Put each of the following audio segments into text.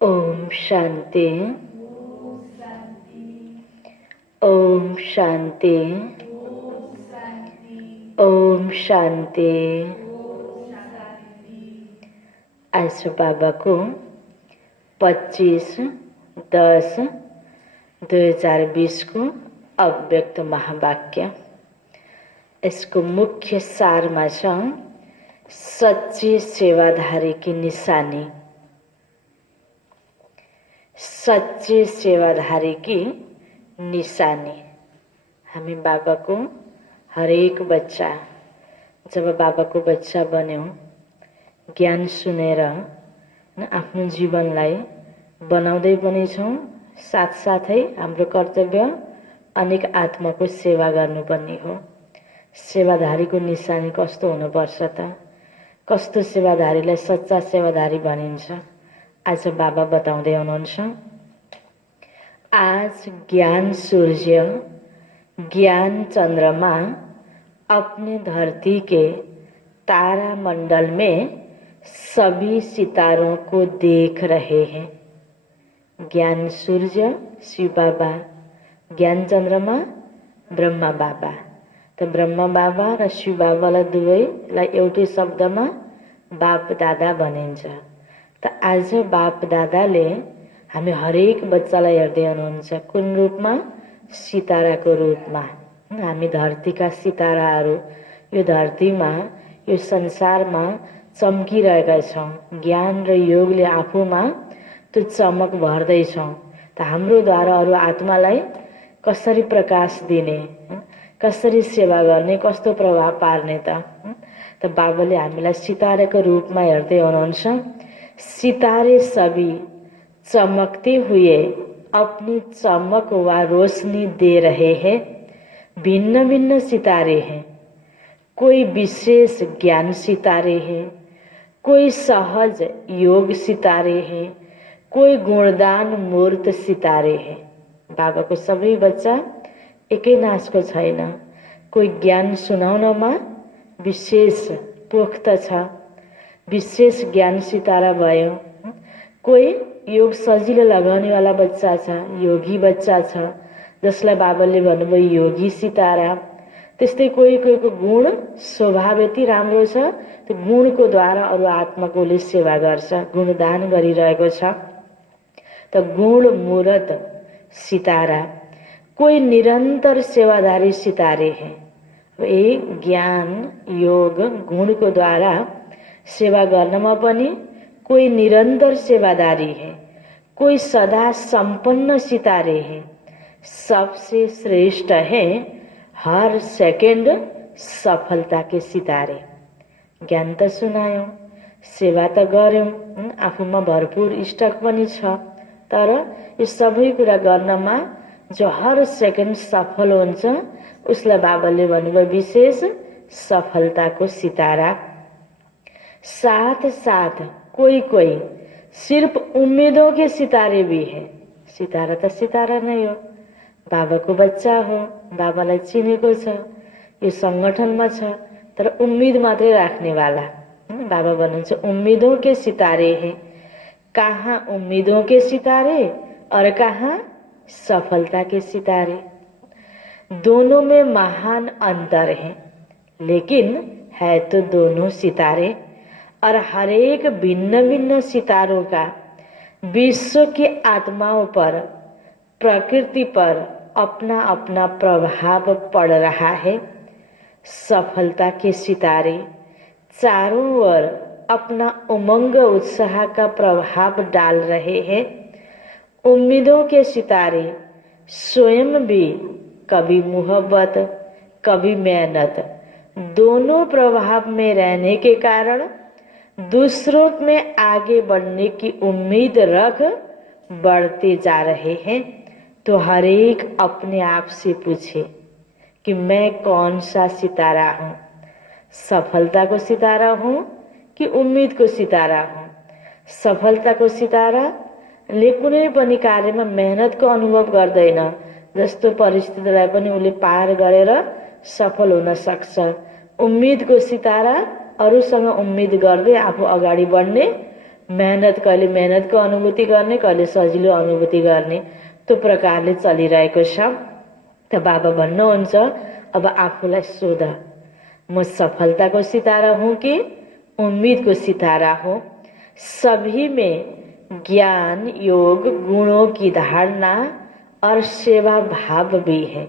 ओम शांति। ओम शांति। ओम शांति। आज बाबा को 25/10/2020 को अव्यक्त महावाक्य। इसको मुख्य सारमा छ सच्ची सेवाधारी की निशानी। सच्चे सेवाधारी की निशानी। हामी बाबा को हरेक बच्चा जब बाबा को बच्चा बन्यौं, ज्ञान सुनेर आफ्नो जीवनलाई बनाउँदै पनि छौं, साथसाथै हाम्रो कर्तव्य अनेक आत्माको सेवा गर्नुपर्ने हो। सेवाधारीको निशानी कस्तो हुनुपर्छ त? कस्तो सेवाधारीलाई सच्चा सेवाधारी भनिन्छ? आज बाबा बताउँदै हुनुहुन्छ। आज ज्ञान सूर्य, ज्ञान चंद्रमा अपने धरती के तारा मंडल में सभी सितारों को देख रहे हैं। ज्ञान सूर्य शिव बाबा, ज्ञान चंद्रमा ब्रह्मा बाबा। तो ब्रह्मा बाबा र शिव बाबालाई दुवैलाई एउटै शब्दमा बाप दादा भनिन्छ। त आज बाप दादाले हामी हरेक बच्चालाई हेर्दै हुनुहुन्छ। कुन रूपमा? सिताराको रूपमा। हामी धरतीका सिताराहरू यो धरतीमा, यो संसारमा चम्किरहेका छौं। ज्ञान र योगले आफूमा त्यो चमक भर्दैछौं। त हाम्रो द्वारा अरू आत्मालाई कसरी प्रकाश दिने, कसरी सेवा गर्ने, कस्तो प्रभाव पार्ने त बाबाले हामीलाई सिताराको रूपमा हेर्दै हुनुहुन्छ। सितारे सभी चमकते हुए अपनी चमक व रोशनी दे रहे हैं। भिन्न भिन्न सितारे हैं। कोई विशेष ज्ञान सितारे हैं, कोई सहज योग सितारे हैं, कोई गुणदान मूर्त सितारे हैं। बाबा को सबै बच्चा एकै नासको छैन। कोही ज्ञान सुनाउनमा विशेष पोख्त छ, विशेष ज्ञान सितारा भयो। कोही योग सजिलो लगाउनेवाला बच्चा छ, योगी बच्चा छ, जसलाई बाबाले भन्नुभयो योगी सितारा। त्यस्तै कोही कोहीको गुण स्वभाव यति राम्रो छ, त्यो गुणको द्वारा अरू आत्माकोले सेवा गर्छ, गुणदान गरिरहेको छ। त गुण मूर्त सितारा। कोई निरंतर सेवाधारी सितारे हैं। एक ज्ञान योग गुण को द्वारा सेवा गर्नमा पनि कोई निरंतर सेवादारी है, कोई सदा संपन्न सितारे हैं। सबसे श्रेष्ठ है हर सेकंड सफलता के सितारे। ज्ञान त सुनायौं, सेवा त गर्यौं, आफूमा भरपूर स्टक पनि छ, तर यो सबै कुरा गर्नमा जो हर सेकेन्ड सफल हुन्छ उसलाई बाबाले भन्नुभयो विशेष सफलताको सितारा। साथ साथ कोई कोई सिर्फ उम्मीदों के सितारे भी है। सितारा त सितारा नै हो, बाबाको बच्चा हो, बाबालाई चिनेको छ, यो संगठनमा छ, तर उम्मीद मात्रै राख्नेवाला। बाबा भन्नुहुन्छ उम्मीदों के सितारे हैं। कहाँ उम्मीदों के सितारे और कहाँ सफलता के सितारे। दोनों में महान अंतर है, लेकिन है तो दोनों सितारे। और हर एक भिन्न भिन्न सितारों का विश्व की आत्माओं पर, प्रकृति पर अपना अपना प्रभाव पड़ रहा है। सफलता के सितारे चारों ओर अपना उमंग उत्साह का प्रभाव डाल रहे हैं। उम्मीदों के सितारे स्वयं भी कभी मोहब्बत, कभी मेहनत, दोनों प्रभाव में रहने के कारण दूसरों में आगे बढ़ने की उम्मीद रख बढ़ते जा रहे हैं। तो हर एक अपने आप से पूछे कि मैं कौन सा सितारा हूँ? सफलता को सितारा हूँ कि उम्मीद को सितारा हूँ? सफलता को सितारा ले कुनै पनि कार्यमा मेहनतको अनुभव गर्दैन, जस्तो परिस्थितिलाई पनि उले पार गरेर सफल हुन सक्छ। उम्मीदको सितारा अरूसँग उम्मीद गर्दै आफू अगाडि बढ्ने कहिले मेहनतको अनुभूति गर्ने, कहिले सजिलो अनुभूति गर्ने, त्यो प्रकारले चलिरहेको छ। त बाबा भन्नुहुन्छ अब आफूलाई सोध, म सफलता को सितारा हूँ कि उम्मीद को सितारा हूँ। सभी में ज्ञान, योग, गुणों की धारणा और सेवा भाव भी है,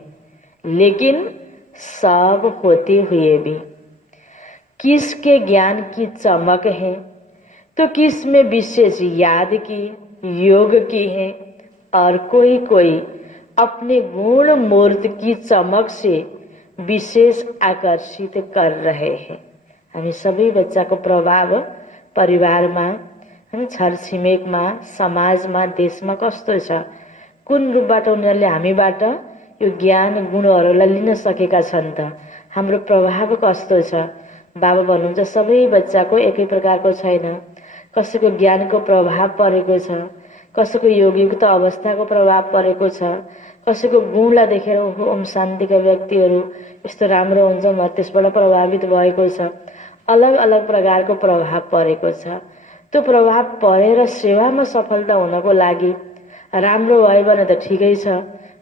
लेकिन सब होते हुए भी किसके ज्ञान की चमक है तो किस में विशेष याद की, योग की है, और कोई कोई अपने गुण मूर्त की चमक से विशेष आकर्षित कर रहे हैं। हामी सबै बच्चाको प्रभाव परिवारमा, छरछिमेकमा, समाजमा, देशमा कस्तो छ, कुन रूपबाट उनीहरूले हामीबाट यो ज्ञान गुणहरूलाई लिन सकेका छन् त, हाम्रो प्रभाव कस्तो छ। बाबा भन्नुहुन्छ सबै बच्चाको एकै प्रकारको छैन। कसैको ज्ञानको प्रभाव परेको छ, कसैको योगयुक्त अवस्थाको प्रभाव परेको छ, कसैको गुणलाई देखेर ओम शान्तिका व्यक्तिहरू यस्तो राम्रो हुन्छ, म त्यसबाट प्रभावित भएको छ। अलग अलग प्रकारको प्रभाव परेको छ। त्यो प्रभाव परेर सेवामा सफलता हुनको लागि राम्रो भयो भने त ठिकै छ,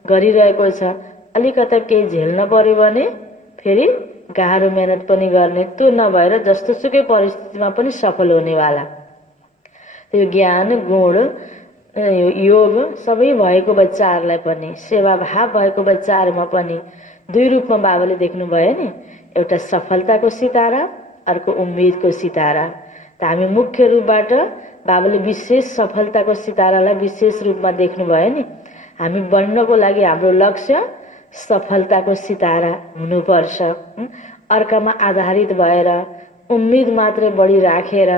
गरिरहेको छ। अलिकता केही झेल्न पर्यो भने फेरि गाह्रो मेहनत पनि गर्ने, त्यो नभएर जस्तो सुकै परिस्थितिमा पनि सफल हुनेवाला। त्यो ज्ञान, गुण, योग सबै भएको बच्चाहरूलाई पनि, सेवा भाव भएको बच्चाहरूमा पनि दुई रूपमा बाबाले देख्नुभयो नि, एउटा सफलताको सितारा, अर्को उम्मेदको सितारा। त हामी मुख्य रूपबाट बाबाले विशेष सफलताको सितारालाई विशेष रूपमा देख्नुभयो नि। हामी बन्नको लागि हाम्रो लक्ष्य सफलताको सितारा हुनुपर्छ। अर्कामा आधारित भएर उम्मेद मात्रै बढी राखेर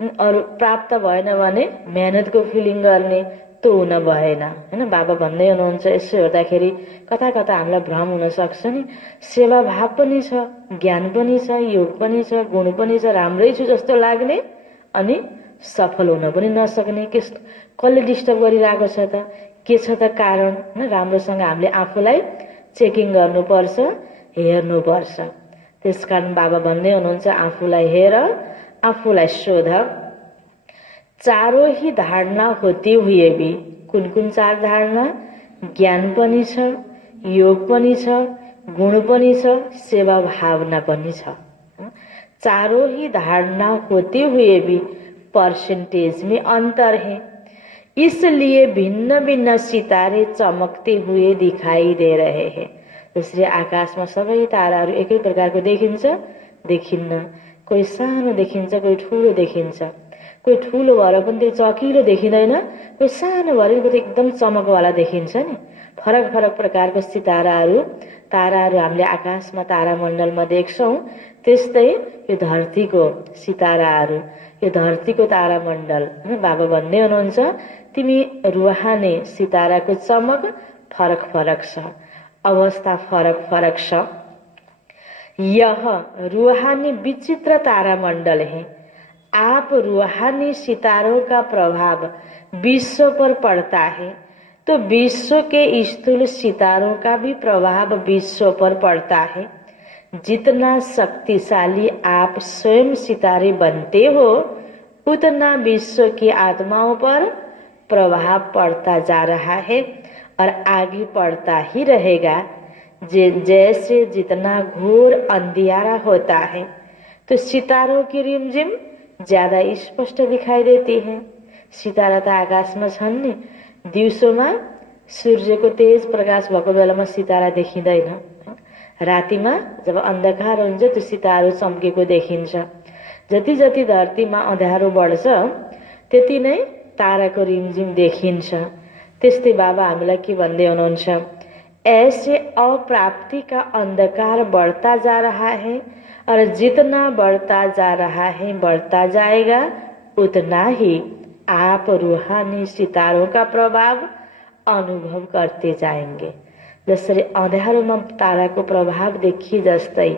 अरू प्राप्त भएन भने मेहनतको फिलिङ गर्ने, त्यो हुन भएन हैन। बाबा भन्दै हुनुहुन्छ यसो हेर्दाखेरि कता कता हामीलाई भ्रम हुन सक्छ नि। सेवा भाव पनि छ, ज्ञान पनि छ, योग पनि छ, गुण पनि छ, राम्रै छु जस्तो लाग्ने, अनि सफल हुन पनि नसक्ने। कसले डिस्टर्ब गरिरहेको छ त, के छ त कारण, राम्रोसँग हामीले आफूलाई चेकिङ गर्नुपर्छ, हेर्नुपर्छ। त्यसकारण बाबा भन्दै हुनुहुन्छ आफूलाई हेर, आफूलाई शोध। चारों ही धारणा होते हुए भी, कुन कुन चार धारणा, ज्ञान पनि छ, योग पनि छ, गुण पनि छ, सेवा भावना पनि छ। चारों ही धारणा होते हुए भी परसेंटेज में अंतर है, इसलिए भिन्न भिन्न सितारे चमकते हुए दिखाई दे रहे हैं। जसरी आकाशमा सबै ताराहरू एकै प्रकारको देखिन्छ, देखिन्न। कोही सानो देखिन्छ, कोही ठुलो देखिन्छ। कोही ठुलो भएर पनि त्यो चकिलो देखिँदैन, कोही सानो भएर पनि एकदम चमकवाला देखिन्छ नि। फरक फरक प्रकारको सिताराहरू, ताराहरू हामीले आकाशमा तारामण्डलमा देख्छौँ। त्यस्तै यो धरतीको सिताराहरू, यो धरतीको तारामण्डल, बाबा भन्दै हुनुहुन्छ तिमी रुहानी सिताराको चमक फरक फरक छ, अवस्था फरक फरक छ। यह रूहानी विचित्र तारामंडल है। आप रूहानी सितारों का प्रभाव विश्व पर पड़ता है तो विश्व के स्थूल सितारों का भी प्रभाव विश्व पर पड़ता है। जितना शक्तिशाली आप स्वयं सितारे बनते हो उतना विश्व की आत्माओं पर प्रभाव पड़ता जा रहा है और आगे पड़ता ही रहेगा। जैसे जितना घोर अंधियारा होता है तो सितारों की रिमझिम ज्यादा स्पष्ट दिखाई देती है। सितारा त आकाशमा छन् नि, दिउँसोमा सूर्यको तेज प्रकाश भएको बेलामा सितारा देखिँदैन। रातिमा जब अन्धकार हुन्छ त्यो सितारो चम्केको देखिन्छ। जति जति धरतीमा अँध्यारो बढ्छ त्यति नै ताराको रिमझिम देखिन्छ। त्यस्तै बाबा हामीलाई के भन्दै हुनुहुन्छ, ऐसे अप्राप्ति का अंधकार बढ़ता जा रहा है और जितना बढ़ता जा रहा है बढ़ता जाएगा उतना ही आप रूहानी सितारों का प्रभाव अनुभव करते जाएंगे। जसरी अँध्यारोमा ताराको प्रभाव देखिए जस्तै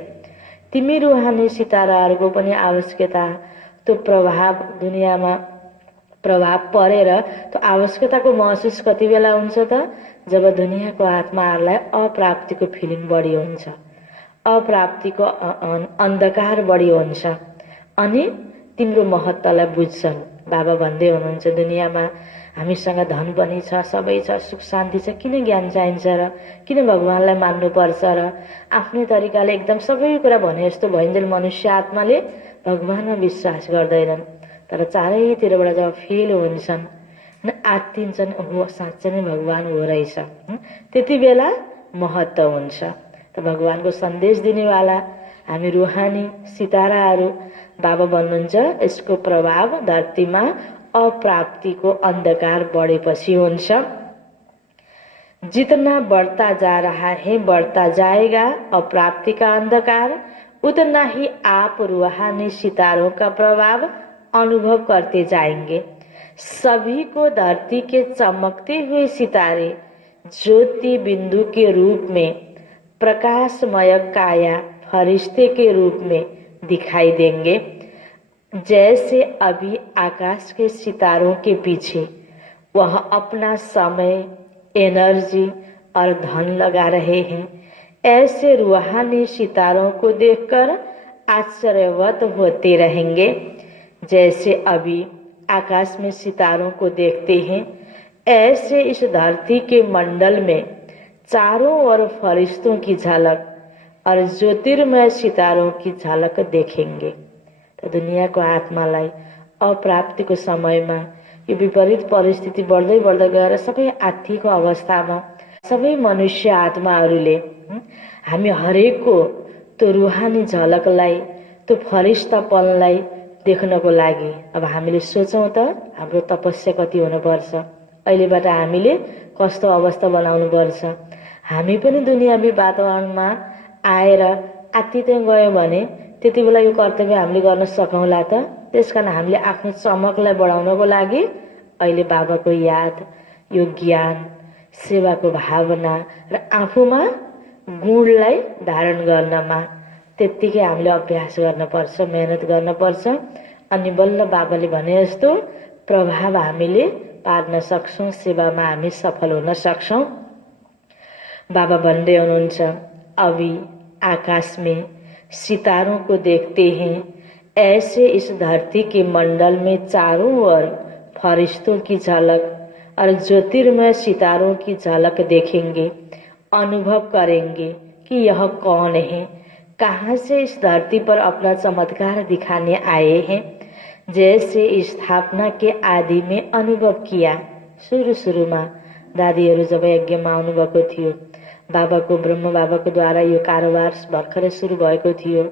तिमी रूहानी सिताराहरूको पनि आवश्यकता, त्यो प्रभाव दुनियाँमा प्रभाव परेर त्यो आवश्यकताको महसुस कति बेला हुन्छ त, जब दुनियाँको आत्माहरूलाई अप्राप्तिको फिलिङ बढी हुन्छ, अप्राप्तिको अन्धकार बढी हुन्छ, अनि तिम्रो महत्त्वलाई बुझ्छन्। बाबा भन्दै हुनुहुन्छ दुनियाँमा हामीसँग धन पनि छ, सबै छ, सुख शान्ति छ, किन ज्ञान चाहिन्छ र किन भगवानलाई मान्नुपर्छ र आफ्नै तरिकाले एकदम सबै कुरा भने जस्तो भइन्जेल मनुष्य आत्माले भगवानमा विश्वास गर्दैनन्। तर चारैतिरबाट जब फेल हुन्छन् न आत्तिन्छन्, हो साँच्चै नै भगवान हो रहेछ, त्यति बेला महत्त्व हुन्छ। त भगवानको सन्देश दिनेवाला हामी रुहानी सिताराहरू बाबा भन्नुहुन्छ यसको प्रभाव धरतीमा अप्राप्तिको अंधकार बढ़ेपछि हुन्छ। जितना बढ़ता जा रहा है बढ़ता जाएगा अप्राप्ति का अंधकार, उतना ही आप रूहानी सितारों का प्रभाव अनुभव करते जाएंगे। सभी को धरती के चमकते हुए सितारे ज्योति बिंदु के रूप में, प्रकाशमय काया फरिश्ते के रूप में दिखाई देंगे। जैसे अभी आकाश के सितारों के पीछे वह अपना समय, एनर्जी और धन लगा रहे हैं, ऐसे रूहानी सितारों को देखकर आश्चर्यवत होते रहेंगे। जैसे अभी आकाश में सितारों को देखते हैं, ऐसे इस धरती के मंडल में चारों ओर फरिश्तों की झलक और ज्योतिर्मय सितारों की झलक देखेंगे। तो दुनिया को आत्मालाई अप्राप्तिको समयमा यो विपरीत परिस्थिति बढ्दै बढ्दै गएर सबै आत्तिको अवस्थामा सबै मनुष्य आत्माहरूले हामी हरेकको त्यो रुहानी झलकलाई, त्यो फरिश्तापनलाई देख्नको लागि अब हामीले सोचौं त हाम्रो तपस्या कति हुनुपर्छ, अहिलेबाट हामीले कस्तो अवस्था बनाउनु पर्छ। हामी पनि दुनियावी वातावरणमा आएर आत्तिदै गयो भने त्यति बेला यो कर्तव्य हामीले गर्न सकौँला त। त्यसकारण हामीले आफ्नो चमकलाई बढाउनको लागि अहिले बाबाको याद, यो ज्ञान, सेवाको भावना र आफूमा गुणलाई धारण गर्नमा त्यत्तिकै हामीले अभ्यास गर्नुपर्छ, मेहनत गर्नुपर्छ। अनि बल्ल बाबाले भने जस्तो प्रभाव हामीले पार्न सक्छौं, सेवामा हामी सफल हुन सक्छौं। बाबा भन्दै हुनुहुन्छ अभी आकाश में सितारों को देखते हैं, ऐसे इस धरती के मंडल में चारों ओर फरिश्तों की झलक और ज्योतिर्मय सितारों की झलक देखेंगे। अनुभव करेंगे कि यह कौन है, कहाँ से इस धरती पर अपना चमत्कार दिखाने आए हैं। जैसे स्थापना के आदि में अनुभव किया। सुरु-सुरुमा दादीहरू जब यज्ञमा आउनुभएको थियो, बाबाको ब्रह्म बाबाको द्वारा यो कारोबार भर्खरै सुरु भएको थियो,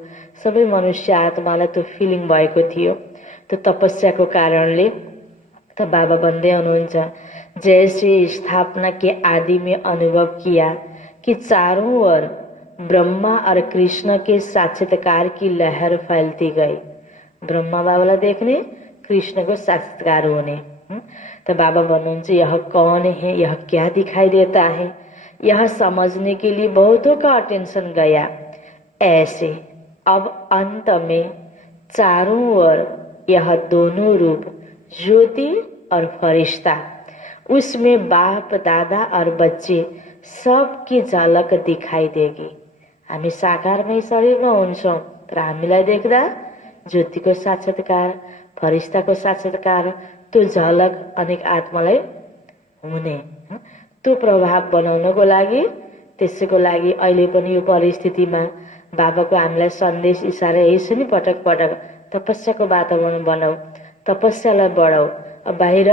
सबै मनुष्य आत्मालाई त्यो फिलिङ भएको थियो। त्यो तपस्याको कारणले त बाबा भन्दै हुनुहुन्छ जैसे स्थापना के आदि में अनुभव किया कि चारों ओर ब्रह्मा और कृष्ण के साक्षात्कार की लहर फैलती गई। ब्रह्मा बाबालाई देख्ने, कृष्णको साक्षात्कार होने। तो बाबा भन्नुहुन्छ यह कौन है, यह क्या दिखाई देता है, यह समझने के लिए बहुतों का अटेंशन गया। ऐसे अब अंत में चारों ओर यह दोनों रूप ज्योति और फरिश्ता, उसमें बाप, दादा और बच्चे सबकी झलक दिखाई देगी। हामी साकारमै शरीरमा हुन्छौं, तर हामीलाई देख्दा ज्योतिको साक्षात्कार, फरिश्ताको साक्षात्कार, त्यो झलक अनेक आत्मालाई हुने। त्यो प्रभाव बनाउनको लागि, त्यसैको लागि अहिले पनि यो परिस्थितिमा बाबाको हामीलाई सन्देश इशारा यही छ नि, पटक पटक तपस्याको वातावरण बनाऊ, तपस्यालाई बढाऊ। अब बाहिर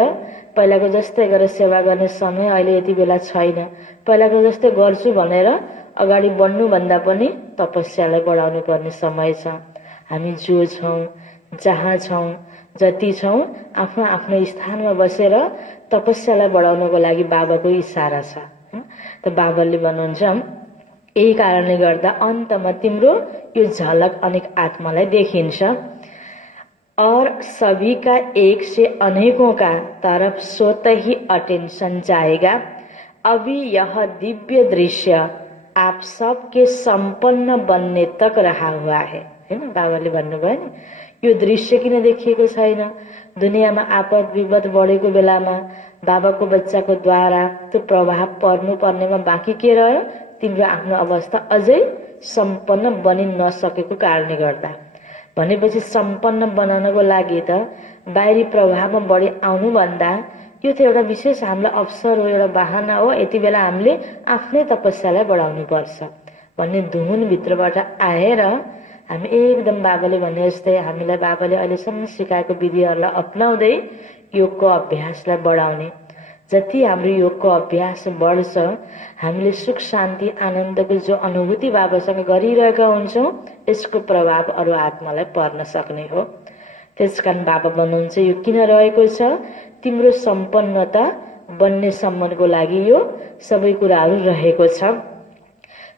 पहिलाको जस्तै गरेर सेवा गर्ने समय अहिले यति बेला छैन। पहिलाको जस्तै गर्छु भनेर अगाडि बढ्नु भन्दा पनि तपस्यालाई बढाउनु पर्ने समय छ। हामी जो छौं, जहाँ छौं, जति छौं, आफ्नो आफ्नो स्थानमा बसेर तपस्यालाई बढाउनको लागि बाबाको इशारा छ। त बाबाले भन्नुहुन्छ यही कारणले गर्दा अन्तमा तिम्रो यो झलक अनेक आत्मालाई देखिन्छ और सभी का एक से अनेकों का तरफ स्वतः ही अटेंशन जाएगा। अभी यह दिव्य दृश्य आप सबके संपन्न बनने तक रहा हुआ है ना। बाबाले भन्नुभयो नि, यो दृश्य किन देखिएको छैन, दुनियाँमा आपद विपद बढेको बेलामा बाबाको बच्चाको द्वारा त्यो प्रभाव पर्नु पर्नेमा बाँकी के रह्यो, तिम्रो आफ्नो अवस्था अझै सम्पन्न बनि नसकेको कारणले गर्दा। भनेपछि सम्पन्न बनाउनको लागि त बाहिरी प्रभावमा बढी आउनुभन्दा यो त एउटा विशेष हामीलाई अवसर हो, एउटा बहाना हो। यति बेला हामीले आफ्नै तपस्यालाई बढाउनु पर्छ भन्ने धुनभित्रबाट आएर हामी एकदम बाबाले भने जस्तै हामीलाई बाबाले अहिलेसम्म सिकाएको विधिहरूलाई अपनाउँदै योगको अभ्यासलाई बढाउने। जति हाम्रो योगको अभ्यास बढ्छ हामीले सुख शान्ति आनन्दको जो अनुभूति बाबासँग गरिरहेका हुन्छौँ यसको प्रभाव अरू आत्मालाई पर्न सक्ने हो। त्यसकारण बाबा भन्नुहुन्छ यो किन रहेको छ, तिम्रो सम्पन्नता बन्ने सम्मको लागि यो सबै कुराहरू रहेको छ।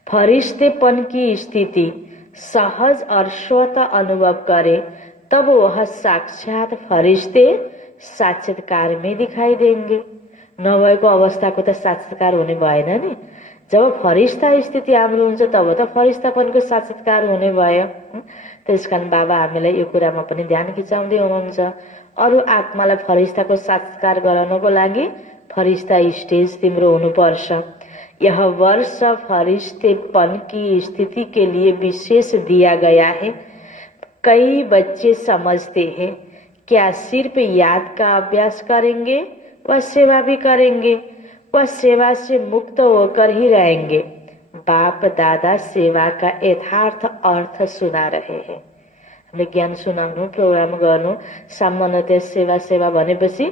फरिश्तेपन की स्थिति सहज और स्वतः अनुभव करे तब वह साक्षात फरिश्ते साक्षात्कार में दिखाई देंगे। नभएको अवस्थाको त साक्षात्कार हुने भएन नि। जब फरिश्ता स्थिति हाम्रो हुन्छ तब त फरिश्तापनको साक्षात्कार हुने भयो। त्यसकारण बाबा हामीलाई यो कुरामा पनि ध्यान खिचाउँदै हुनुहुन्छ। अरू आत्मालाई फरिश्ताको साक्षात्कार गराउनको लागि फरिश्ता स्टेज तिम्रो हुनुपर्छ। यह वर्ष फरिश्तेपन की स्थिति के लिए विशेष दिया गया है। कई बच्चे समझते हैं क्या सिर्फ याद का अभ्यास करेंगे वह सेवा भी करेंगे, वह सेवा से मुक्त होकर ही रहेंगे। बाप दादा सेवा का यथार्थ अर्थ सुना रहे हैं। हामीले ज्ञान सुनाउनु प्रोग्राम गर्नु सामान्यतया सेवा सेवा भनेपछि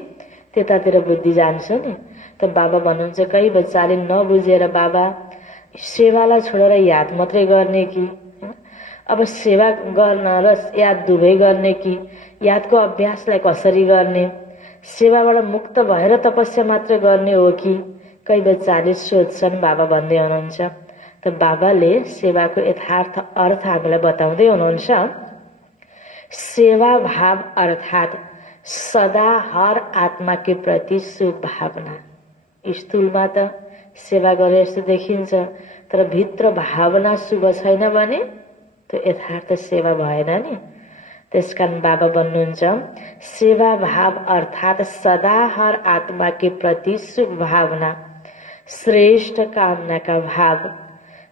त्यतातिर बुद्धि जान्छ नि। त बाबा भन्नुहुन्छ कई बच्चाले नबुझेर बाबा सेवालाई छोडेर याद मात्रै गर्ने कि, अब सेवा गर्न र याद दुवै गर्ने कि, यादको अभ्यासलाई कसरी गर्ने, सेवाबाट मुक्त भएर तपस्या मात्र गर्ने हो कि, कई बच्चाले सोध्छन्। बाबा भन्दै हुनुहुन्छ त बाबाले सेवाको यथार्थ अर्थ हामीलाई बताउँदै हुनुहुन्छ। सेवा भाव अर्थात सदा हर आत्मा के प्रति शुभ भावना। स्थूलमा त सेवा गरे जस्तो देखिन्छ तर भित्र भावना शुभ छैन भने त्यो यथार्थ सेवा भएन नि। त्यसकारण बाबा भन्नुहुन्छ सेवा भाव अर्थात सदा हर आत्मा के प्रति शुभ भावना, श्रेष्ठ कामना का भाव।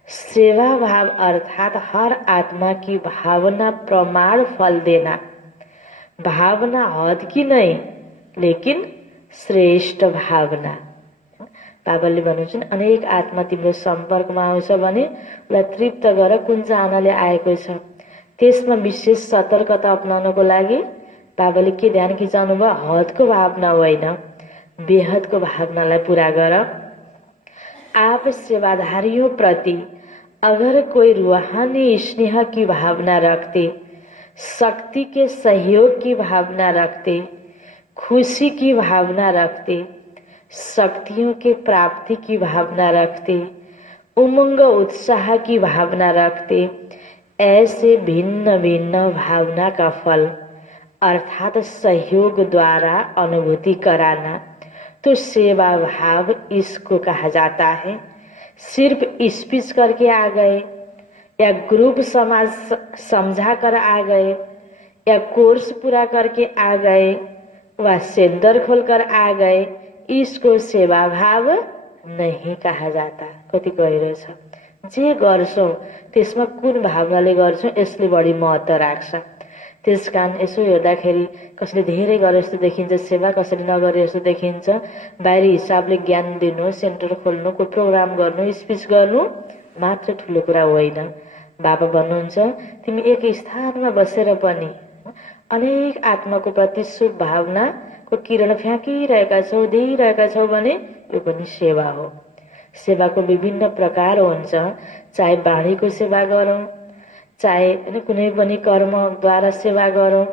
सेवा भाव अर्थात हर आत्मा की भावना प्रमाण फल देना। भावना हद की नहीं लेकिन श्रेष्ठ भावना। बाबाले भन्नुहुन्छ अनेक आत्मा तिम्रो सम्पर्कमा आउँछ भने उसलाई तृप्त गरेर कुन चाहनाले आएको छ त्यसमा विशेष सतर्कता अपनाउनको लागि बाबाले के ध्यान खिचाउनु भयो, हदको भावना होइन बेहदको भावनालाई पूरा गर। आप सेवाधारियों प्रति अगर कोई रूहानी स्नेह की भावना रखते, शक्ति के सहयोग की भावना रखते, खुशी की भावना रखते, शक्तियों के प्राप्ति की भावना रखते, उमंग उत्साह की भावना रखते, ऐसे भिन्न भिन्न भावना का फल अर्थात सहयोग द्वारा अनुभूति कराना तो सेवा भाव इसको कहा जाता है। सिर्फ स्पीच करके आ गए या ग्रुप समाज समझा कर आ गए या कोर्स पूरा करके आ गए वा सेंटर खोल कर आ गए, इसको सेवा भाव नहीं कहा जाता। कति गहिरो छ। जे गर्छौं त्यसमा कुन भावनाले गर्छौं यसले बढी महत्त्व राख्छ। त्यसकारण यसो हेर्दाखेरि कसैले धेरै गरे जस्तो देखिन्छ सेवा, कसैले नगरे जस्तो देखिन्छ। बाहिरी हिसाबले ज्ञान दिनु, सेन्टर खोल्नु, को प्रोग्राम गर्नु, स्पिच गर्नु मात्र ठुलो कुरा होइन। बाबा भन्नुहुन्छ तिमी एक स्थानमा बसेर पनि अनेक आत्माको प्रति शुभ भावनाको किरण फ्याँकिरहेका छौ, दिइरहेका छौ भने यो पनि सेवा हो। सेवाको विभिन्न प्रकार हुन्छ, चाहे बाणीको सेवा गरौँ, चाहे कुनै पनि कर्मद्वारा सेवा गरौँ,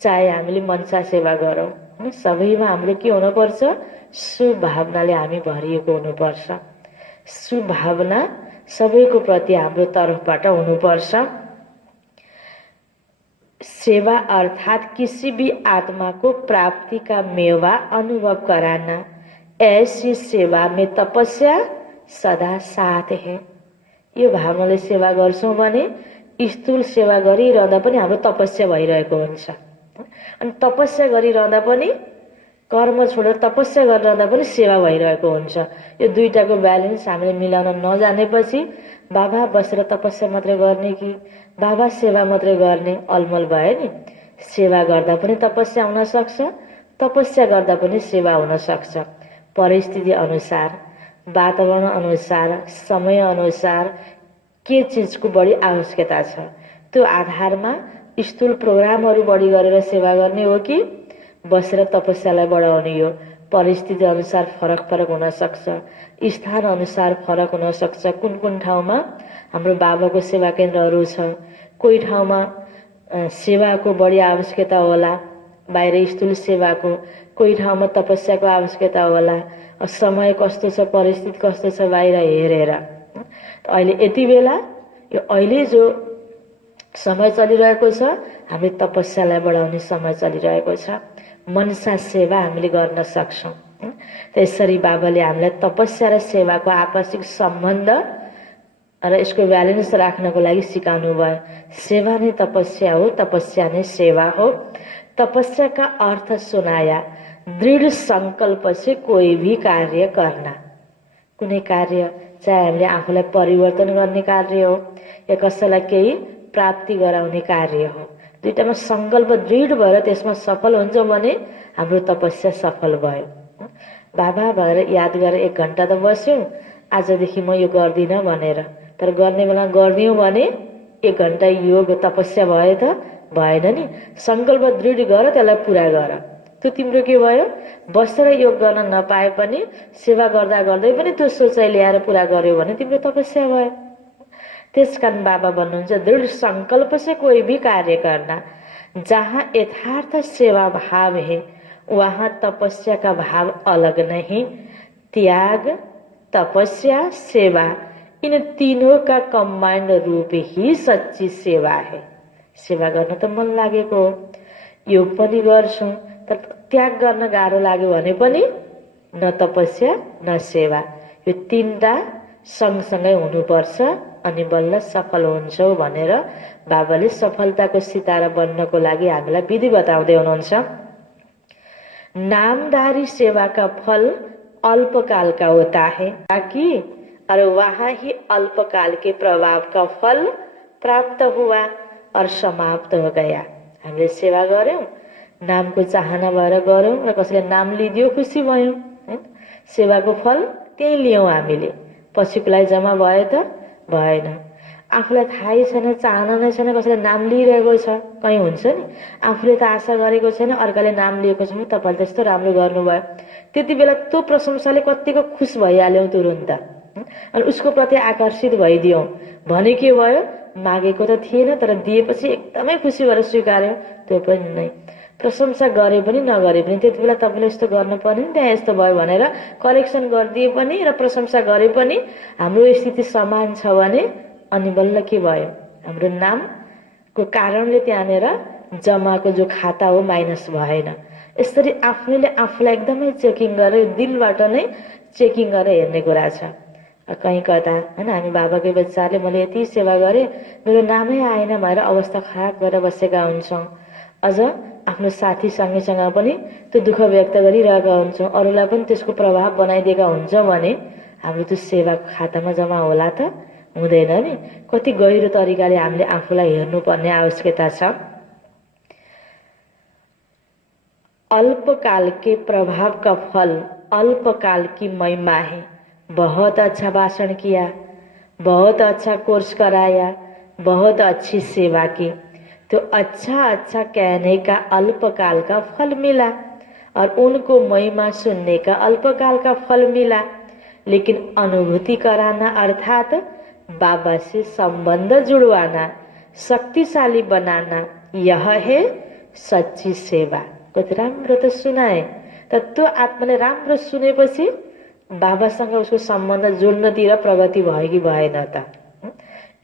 चाहे हामीले मनसा सेवा गरौँ, सबैमा हाम्रो के हुनुपर्छ, शुभ भावनाले हामी भरिएको हुनुपर्छ। शुभ भावना सबैको प्रति हाम्रो तर्फबाट हुनुपर्छ। सेवा अर्थात किसी भी आत्मा को प्राप्ति का मेवा अनुभव कराना। ऐसी सेवा में तपस्या सदा साथ है। यो भावनाले सेवा गर्छौं भने स्थूल सेवा गरिरहँदा पनि हाम्रो तपस्या भइरहेको हुन्छ। अनि तपस्या गरिरहँदा पनि कर्म छोडेर तपस्या गरिरहँदा पनि सेवा भइरहेको हुन्छ। यो दुईटाको ब्यालेन्स हामीले मिलाउन नजानेपछि बाबा बसेर तपस्या मात्र गर्ने कि बाबा सेवा मात्रै गर्ने अलमल भयो नि। सेवा गर्दा पनि तपस्या हुन सक्छ, तपस्या गर्दा पनि सेवा हुन सक्छ। परिस्थिति अनुसार, वातावरण अनुसार, समय अनुसार के चिजको बढी आवश्यकता छ त्यो आधारमा स्थूल प्रोग्रामहरू बढी गरेर सेवा गर्ने हो कि बसेर तपस्यालाई बढाउने हो। परिस्थिति अनुसार फरक फरक हुन सक्छ, स्थान अनुसार फरक हुन सक्छ। कुन कुन ठाउँमा हाम्रो बाबाको सेवा केन्द्रहरू छ, कोही ठाउँमा सेवाको बढी आवश्यकता होला, बाहिर स्थूल सेवाको, कोही ठाउँमा तपस्याको आवश्यकता होला। समय कस्तो छ, परिस्थिति कस्तो छ बाहिर हेरेर। अहिले यति बेला यो अहिले जो समय चलिरहेको छ हामी तपस्यालाई बढाउने समय चलिरहेको छ। मनसा सेवा हामीले गर्न सक्छौँ। त्यसरी बाबाले हामीलाई तपस्या र सेवाको आपसिक सम्बन्ध र यसको ब्यालेन्स राख्नको लागि सिकाउनु भयो। सेवा नै तपस्या हो, तपस्या नै सेवा हो। तपस्या का अर्थ सुनाया, दृढ़ संकल्प से कोई भी कार्य करना। कुनै कार्य, चाहे हामीले आफूलाई परिवर्तन गर्ने कार्य हो या कसैलाई केही प्राप्ति गराउने कार्य हो, दुईटामा संकल्प दृढ भएर त्यसमा सफल हुन्छौँ भने हाम्रो तपस्या सफल भयो। बाबा भएर याद गरेर 1 घण्टा त बस्यौँ, आजदेखि म यो गर्दिनँ भनेर, तर गर्ने बेला गरिदियौँ भने 1 घण्टा योग तपस्या भयो त भएन नि। संकल्प दृढ गर, त्यसलाई पुरा गर। त्यो तिम्रो के भयो, बसेर योग गर्न नपाए पनि सेवा गर्दा गर्दै पनि त्यो सोचाइ ल्याएर पुरा गर्यो भने तिम्रो तपस्या भयो। त्यसकारण बाबा भन्नुहुन्छ दृढ़ संकल्प से कोई भी कार्य करना, जहाँ यथार्थ सेवा भाव है वहाँ तपस्या का भाव अलग नहीं। त्याग, तपस्या, सेवा, इन तीनों का कम्बाइन्ड रूप ही सच्ची सेवा है। सेवा गर्न त मन लागेको हो, योग पनि गर्छौँ, तर त्याग गर्न गाह्रो लाग्यो भने पनि न तपस्या न सेवा, यो तीनटा सँगसँगै हुनुपर्छ अनि बल्ल सफल हुन्छौ भनेर बाबाले सफलताको सितारा बन्नको लागि हामीलाई विधि बताउँदै हुनुहुन्छ। नामधारी सेवा का फल अल्पकाल का होता है, ताकि और वहाँ ही अल्पकाल के प्रभाव का फल प्राप्त हुआ और समाप्त हो गया। हामीले सेवा गर्यौं, नामको चाहना भएर गर्यौं र कसैले नाम लिदियो, खुसी भयौं, सेवाको फल त्यही लियौं हामीले, पछिको लागि जम्मा भयो त भएन। आफूलाई थाहै छैन, चाहना नै छैन, कसैले नाम लिइरहेको छ, कहीँ हुन्छ नि, आफूले त आशा गरेको छैन, अर्काले नाम लिएको छ, तपाईँले त्यस्तो राम्रो गर्नुभयो, त्यति बेला त्यो प्रशंसाले कतिको खुस भइहाल्यौं तुरुन्त अनि उसको प्रति आकर्षित भइदियौं भने के भयो, मागेको त थिएन तर दिएपछि एकदमै खुसी भएर स्वीकार्यौं, त्यो पनि नै। प्रशंसा गरे पनि नगरे पनि त्यति बेला तपाईँले यस्तो गर्नु पर्ने नि, त्यहाँ यस्तो भयो भनेर करेक्सन गरिदिए पनि र प्रशंसा गरे पनि हाम्रो स्थिति समान छ भने अनि बल्ल के भयो, हाम्रो नामको कारणले त्यहाँनिर जम्माको जो खाता हो माइनस भएन। यसरी आफूले आफूलाई एकदमै चेकिङ गरेर दिलबाट नै चेकिङ गरेर हेर्ने कुरा छ। कहीँ कता हैन, हामी बाबाकै बच्चाले मैले यति सेवा गरेँ मेरो नामै आएन भनेर अवस्था खराब गरेर बसेका हुन्छौँ। अझ आफ्नो साथी सँगैसँग पनि त्यो दुःख व्यक्त गरिरहेका हुन्छौँ, अरूलाई पनि त्यसको प्रभाव बनाइदिएका हुन्छौँ भने हाम्रो त्यो सेवा खातामा जम्मा होला त हुँदैन नि। कति गहिरो तरिकाले हामीले आफूलाई हेर्नुपर्ने आवश्यकता छ। अल्पकाल के प्रभाव का फल अल्पकाल की महिमा है। बहुत अच्छा भाषण किया, बहुत अच्छा कोर्स कराया, बहुत अच्छी सेवा की, तो अच्छा कहने का अल्पकाल का फल मिला और उनको महिमा सुनने का अल्पकाल का फल मिला। लेकिन अनुभूति कराना अर्थात बाबा से संबंध जुड़वाना, शक्तिशाली बनाना, यह है सच्ची सेवा। कति राम्रो त सुनाए, तर त्यो आत्माले राम्रो सुनेपछि बाबासँग उसको सम्बन्ध जोड्नतिर प्रगति भयो कि भएन त,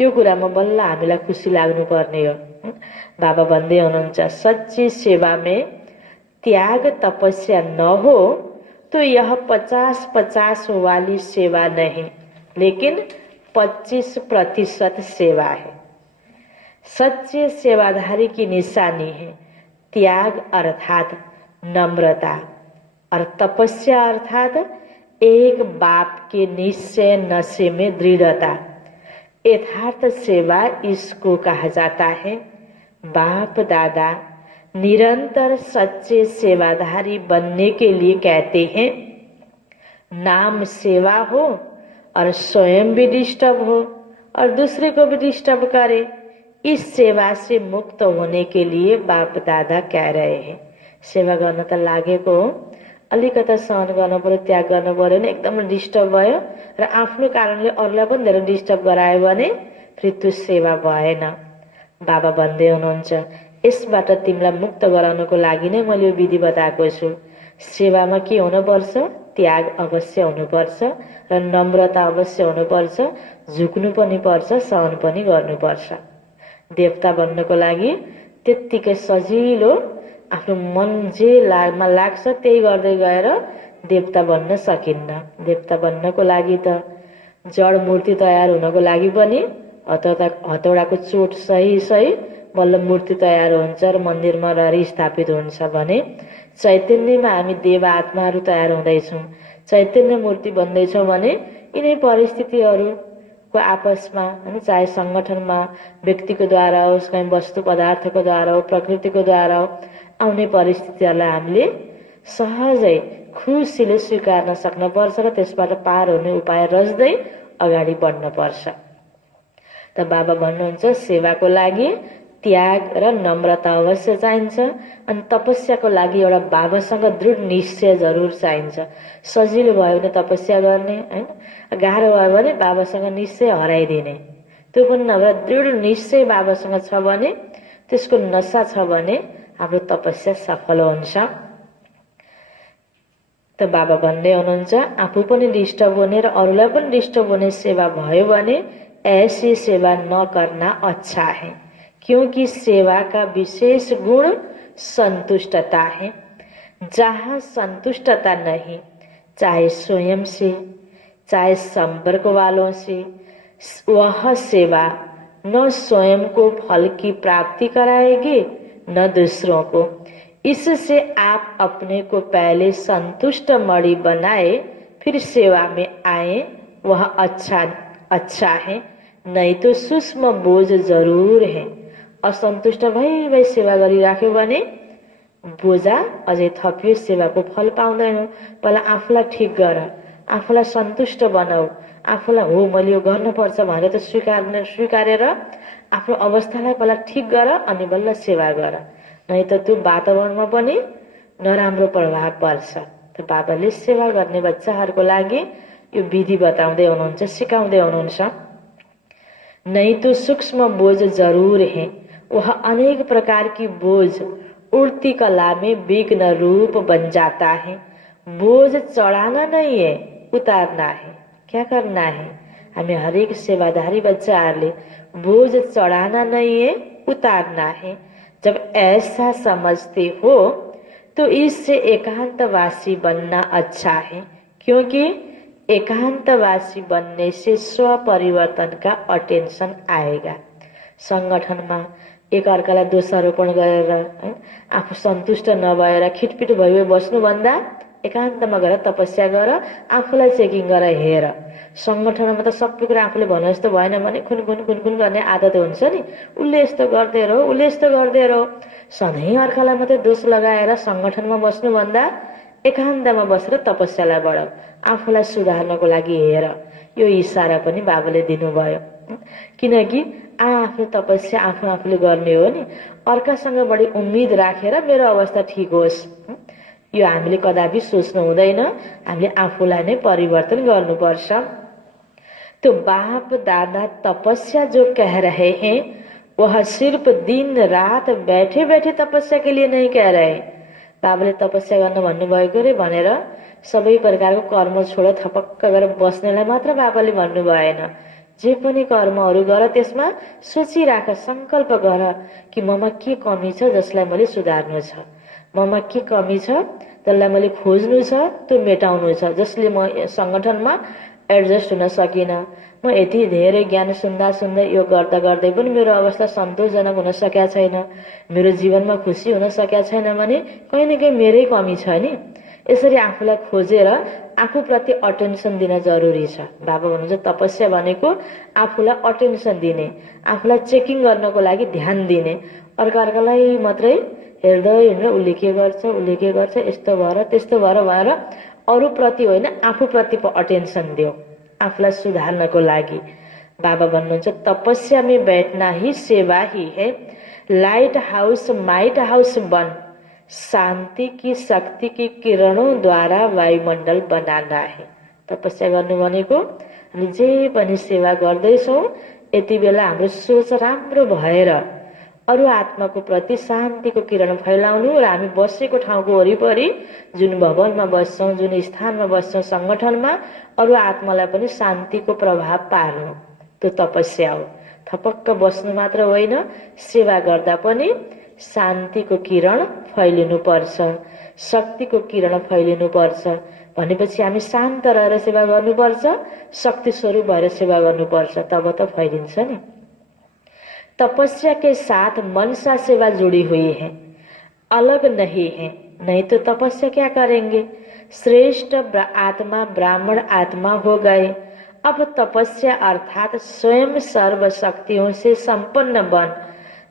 यो कुरामा बल्ल हामीलाई खुसी लाग्नु पर्ने हो। बाबा भन्दै हुनुहुन्छ सच्ची सेवा में त्याग तपस्या न हो तो यह 50-50 वाली सेवा नहीं, लेकिन 25% सेवा है। सच्चे सेवाधारी की निशानी है त्याग अर्थात नम्रता और तपस्या अर्थात एक बाप के निश्चय नशे में दृढ़ता। यथार्थ सेवा इसको कहा जाता है। बाप दादा निरंतर सच्चे सेवाधारी बनने के लिए कहते हैं, नाम सेवा हो और स्वयं भी डिस्टर्ब हो और दूसरे को भी डिस्टर्ब करे। इस सेवा से मुक्त होने के लिए बाप दादा कह रहे हैं। सेवा गर्न त लागेको हो, अलिकता सहन गर्नु पर्यो, त्याग गर्नु पर्यो नि, एकदम डिस्टर्ब भयो र आफ्नो कारणले अरूलाई पनि धेरै डिस्टर्ब गरायो भने फेरि त्यो सेवा भएन। बाबा भन्दै हुनुहुन्छ, यसबाट तिमीलाई मुक्त गराउनको लागि नै मैले यो विधि बताएको छु। सेवामा के हुनुपर्छ? त्याग अवश्य हुनुपर्छ र नम्रता अवश्य हुनुपर्छ, झुक्नु पनि पर्छ, सहन पनि गर्नुपर्छ। देवता बन्नको लागि त्यत्तिकै सजिलो आफ्नो मन जे लाग्छ त्यही गर्दै गएर देवता बन्न सकिन्न। देवता बन्नको लागि त जड मूर्ति तयार हुनको लागि पनि हतौडाको चोट सही बल्ल मूर्ति तयार हुन्छ र मन्दिरमा रहरी स्थापित हुन्छ भने चैतन्यमा हामी देव आत्माहरू तयार हुँदैछौँ, चैतन्य मूर्ति बन्दैछौँ भने यिनै परिस्थितिहरूको आपसमा होइन, चाहे सङ्गठनमा व्यक्तिको द्वारा होस्, कहीँ वस्तु पदार्थको द्वारा हो, प्रकृतिको द्वारा हो, आउने परिस्थितिहरूलाई हामीले सहजै खुसीले स्वीकार्न सक्नुपर्छ र त्यसबाट पार हुने उपाय रच्दै अगाडि बढ्नुपर्छ। त बाबा भन्नुहुन्छ सेवाको लागि त्याग र नम्रता अवश्य चाहिन्छ अनि तपस्याको लागि एउटा बाबासँग दृढ निश्चय जरुर चाहिन्छ। सजिलो भयो भने तपस्या गर्ने हैन, गाह्रो भयो भने बाबासँग निश्चय हराइदिने, त्यो पनि नभए दृढ निश्चय बाबासँग छ भने, त्यसको नशा छ भने हाम्रो तपस्या सफल हुन्छ। त बाबा भन्दै हुनुहुन्छ, आफू पनि डिस्टर्ब हुने र अरूलाई पनि डिस्टर्ब हुने सेवा भयो भने ऐसी सेवा न करना अच्छा है, क्योंकि सेवा का विशेष गुण संतुष्टता है। जहाँ संतुष्टता नहीं, चाहे स्वयं से चाहे संपर्क वालों से, वह सेवा न स्वयं को फल की प्राप्ति कराएगी न दूसरों को। इससे आप अपने को पहले संतुष्ट मणि बनाए फिर सेवा में आए, वह अच्छा है, नहीं तो सूक्ष्म बोझ जरूर है। असन्तुष्ट भई सेवा गरिराख्यो भने बोझा अझै थपियो, सेवाको फल पाउँदैनौ। पहिला आफूलाई ठिक गर, आफूलाई सन्तुष्ट बनाऊ, आफूलाई हो मैले यो गर्नुपर्छ भनेर त स्वीकारेर आफ्नो अवस्थालाई पहिला ठिक गर अनि बल्ल सेवा गर, नै त त्यो वातावरणमा पनि नराम्रो प्रभाव पर्छ। त बाबाले सेवा गर्ने बच्चाहरूको लागि यो विधि बताउँदै हुनुहुन्छ, सिकाउँदै हुनुहुन्छ। नहीं तो सूक्ष्म बोझ जरूर है, वह अनेक प्रकार की बोझ उड़ती कला में विघ्न रूप बन जाता है। बोझ चढ़ाना नहीं है, उतारना है। क्या करना है? हमें हरेक सेवाधारी बच्चाहरूले बोझ चढ़ाना नहीं है, उतारना है। जब ऐसा समझते हो तो इससे एकांतवासी बनना अच्छा है, क्योंकि एकांतवासी बनने से स्व परिवर्तन का अटेंशन आएगा। संगठनमा एकअर्कालाई दोषारोपण गरेर आफू सन्तुष्ट नभएर खिटपिट भइ बस्नुभन्दा एकान्तमा गएर तपस्या गर, आफूलाई चेकिङ गर, हेर। संगठनमा त सबै कुरा आफूले भने जस्तो भएन भने खुनखुन गर्ने आदत हुन्छ नि, उसले यस्तो गर्दै रहो, उसले यस्तो गर्दै रहो। सधैँ अर्कालाई मात्रै दोष लगाएर संगठनमा बस्नुभन्दा एकान्तमा बसेर तपस्यालाई बढाऊ, आफूलाई सुधार्नको लागि हेर। यो इशारा पनि बाबाले दिनुभयो, किनकि आफ्नो तपस्या आफूले गर्ने हो नि। अर्कासँग बढी उम्मीद राखेर मेरो अवस्था ठीक होस्, यो हामीले कदापि सोच्नु हुँदैन। हामीले आफूलाई नै परिवर्तन गर्नुपर्छ। तो बाप दादा तपस्या जो कह रहे हैं वह सिर्फ दिन रात बैठे बैठे तपस्या के लिए नहीं कह रहे। बाबाले तपस्या गर्न भन्नुभएको रे भनेर सबै प्रकारको कर्म छोड थपक्क गरेर बस्नेलाई मात्र बाबाले भन्नु भएन। जे पनि कर्महरू गर त्यसमा सोचिराख, संकल्प गर कि ममा के कमी छ जसलाई मैले सुधार्नु छ, ममा के कमी छ त्यसलाई मैले खोज्नु छ, त्यो मेटाउनु छ, जसले म संगठनमा एडजस्ट हुन सकिन, म यति धेरै ज्ञान सुन्दा सुन्दै यो गर्दा गर्दै पनि मेरो अवस्था सन्तोषजनक हुन सकेका छैन, मेरो जीवनमा खुसी हुन सकेका छैन भने कहीँ न कहीँ मेरै कमी छ नि। यसरी आफूलाई खोजेर आफूप्रति अटेन्सन दिन जरुरी छ। बाबा भन्नुहुन्छ तपस्या भनेको आफूलाई अटेन्सन दिने, आफूलाई चेकिङ गर्नको लागि ध्यान दिने, अर्कालाई मात्रै हेर्दै हिँड्नु उसले के गर्छ यस्तो भएर त्यस्तो भएर अरूप्रति होइन आफूप्रति पो अटेन्सन दियो, आफूलाई सुधार्नको लागि। बाबा भन्नुहुन्छ तपस्या में बैठना ही सेवा ही है, लाइट हाउस माइट हाउस बन, शान्ति की शक्ति की किरणों द्वारा वायुमण्डल बनाना है। तपस्या गर्नु भनेको हामी जे पनि सेवा गर्दैछौँ यति बेला हाम्रो सोच राम्रो भएर अरू आत्माको प्रति शान्तिको किरण फैलाउनु र हामी बसेको ठाउँको वरिपरि जुन भवनमा बस्छौँ, जुन स्थानमा बस्छौँ, सङ्गठनमा अरू आत्मालाई पनि शान्तिको प्रभाव पार्नु, त्यो तपस्या हो। थपक्क बस्नु मात्र होइन, सेवा गर्दा पनि शान्तिको किरण फैलिनुपर्छ, शक्तिको किरण फैलिनुपर्छ। भनेपछि हामी शान्त रहेर सेवा गर्नुपर्छ, शक्ति स्वरूप भएर सेवा गर्नुपर्छ, तब त फैलिन्छ नि। तपस्या के साथ मनसा सेवा जुड़ी हुई है, अलग नहीं है, नहीं तो तपस्या क्या करेंगे। श्रेष्ठ आत्मा ब्राह्मण आत्मा हो गए, अब तपस्या अर्थात स्वयं सर्व शक्तियों से संपन्न बन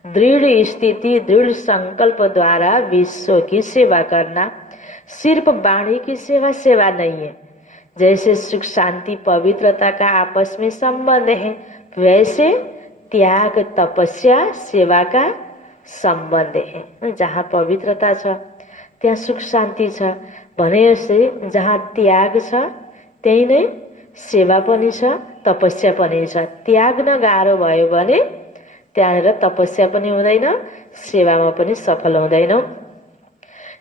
दृढ़ स्थिति दृढ़ संकल्प द्वारा विश्व की सेवा करना। सिर्फ वाणी की सेवा नहीं है। जैसे सुख शांति पवित्रता का आपस में संबंध है, वैसे त्याग तपस्या सेवा का संबंध है। जहाँ पवित्रता छ त्यहाँ सुख शान्ति छ भनेपछि जहाँ त्याग छ त्यही नै सेवा पनि छ, तपस्या पनि छ। त्याग्न गाह्रो भयो भने त्यहाँनिर तपस्या पनि हुँदैन, सेवामा पनि सफल हुँदैनौ।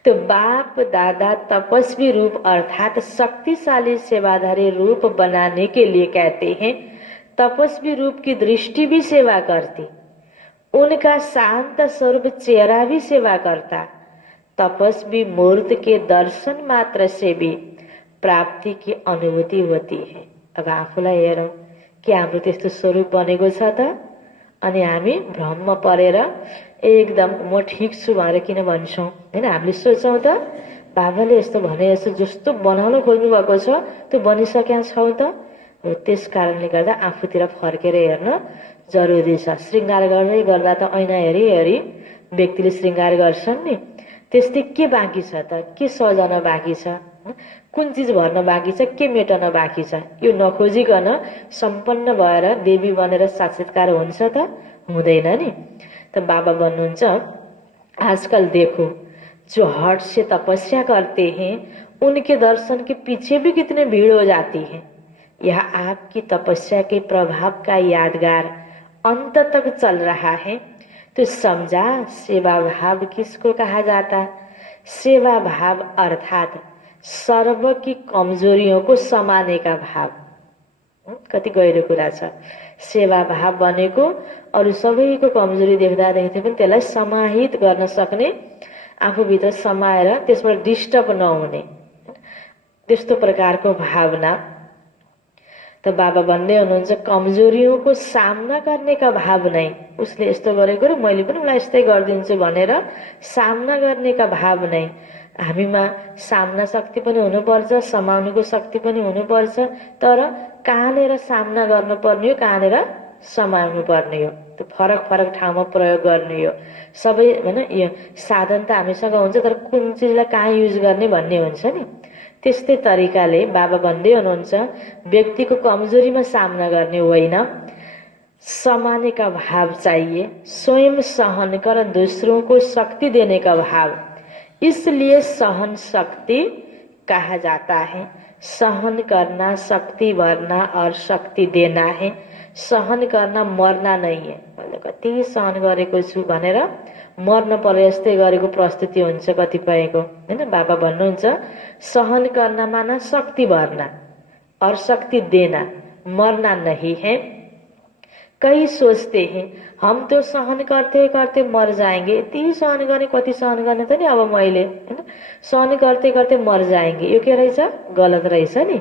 तो बाप दादा तपस्वी रूप अर्थात शक्तिशाली सेवाधारी रूप बनाने के लिए कहते हैं। तपस्वी रूप की दृष्टि भी सेवा करती, उनका शांत स्वरूप चेहरा भी सेवा करता। तपस्वी मूर्त के दर्शन मात्र से भी प्राप्ति की अनुभूति होती है। अब आफूलाई हेरौँ के हाम्रो त्यस्तो स्वरूप बनेको छ त, अनि हामी भ्रममा परेर एकदम म ठिक छु भनेर किन भन्छौँ हैन। हामीले सोच्छौँ त बाबाले यस्तो भने जस्तो बनाउन खोज्नु भएको छ त्यो बनिसकेका छौँ त। हो त्यस कारणले गर्दा आफूतिर फर्केर हेर्न जरुरी छ। श्रृङ्गार गर्दै गर्दा त ऐना हेरी हेरी व्यक्तिले श्रृङ्गार गर्छन् नि, त्यस्तै के बाँकी छ त, के सजन बाँकी छ, कुन चीज भर्न बाँकी छ, के मेटन बाँकी छ, यो नखोजिकन सम्पन्न भएर देवी बनेर साक्षात्कार हुन्छ त, हुँदैन नि। तो बाबा भन्नुहुन्छ आजकल देखो जो हट से तपस्या करते हैं उनके दर्शन के पीछे भी कितने भीड़ हो जाती है। यह आपकी तपस्या के प्रभाव का यादगार अंत तक चल रहा है। तो समझा सेवा भाव किसको कहा जाता। सेवा भाव अर्थात सर्व की कमजोरियों को समाने का भाव। कति गहिरो कुरा छ। सेवा भाव भनेको अरू सबैको कमजोरी देख्दा देख्दै पनि त्यसलाई समाहित गर्न सक्ने, आफूभित्र समाएर त्यसबाट डिस्टर्ब नहुने त्यस्तो प्रकारको भावना। तो बाबा भन्दै हुनुहुन्छ कमजोरियों को सामना करने का भाव नहीं। उसले यस्तो गरेको र मैले पनि उसलाई यस्तै गरिदिन्छु भनेर सामना गर्ने का भाव नहीं। हामीमा सामना शक्ति पनि हुनुपर्छ, समाउनुको शक्ति पनि हुनुपर्छ, तर कहाँनिर सामना गर्नुपर्ने हो, कहाँनिर समाउनु पर्ने हो, त्यो फरक फरक ठाउँमा प्रयोग गर्ने हो। सबै हैन यो साधन त हामीसँग हुन्छ, तर कुन चीजलाई कहाँ युज गर्ने भन्ने हुन्छ नि। त्यस्तै तरिकाले बाबा भन्दै हुनुहुन्छ व्यक्तिको कमजोरीमा सामना गर्ने होइन, समाने का भाव चाहिए, स्वयं सहन कर दूसरों को शक्ति देने का भाव। इसलिए सहन शक्ति कहा जाता है। सहन करना शक्ति भर्ना और शक्ति देना है। सहन करना मर्ना नहीं है। मैले कति सहन गरेको छु भनेर मर्न परे जस्तै गरेको प्रस्तुति हुन्छ कतिपयको हैन। बाबा भन्नुहुन्छ सहन करना माना शक्ति भर्ना और शक्ति देना, मरना नहीं है। कई सोचते हैं हम तो सहन करते करते मर जाएंगे। यति सहन गर्ने, कति सहन गर्ने त नि अब मैले हैन, सहन करते करते मर जाएंगे, यो के रहेछ, गलत रहेछ नि।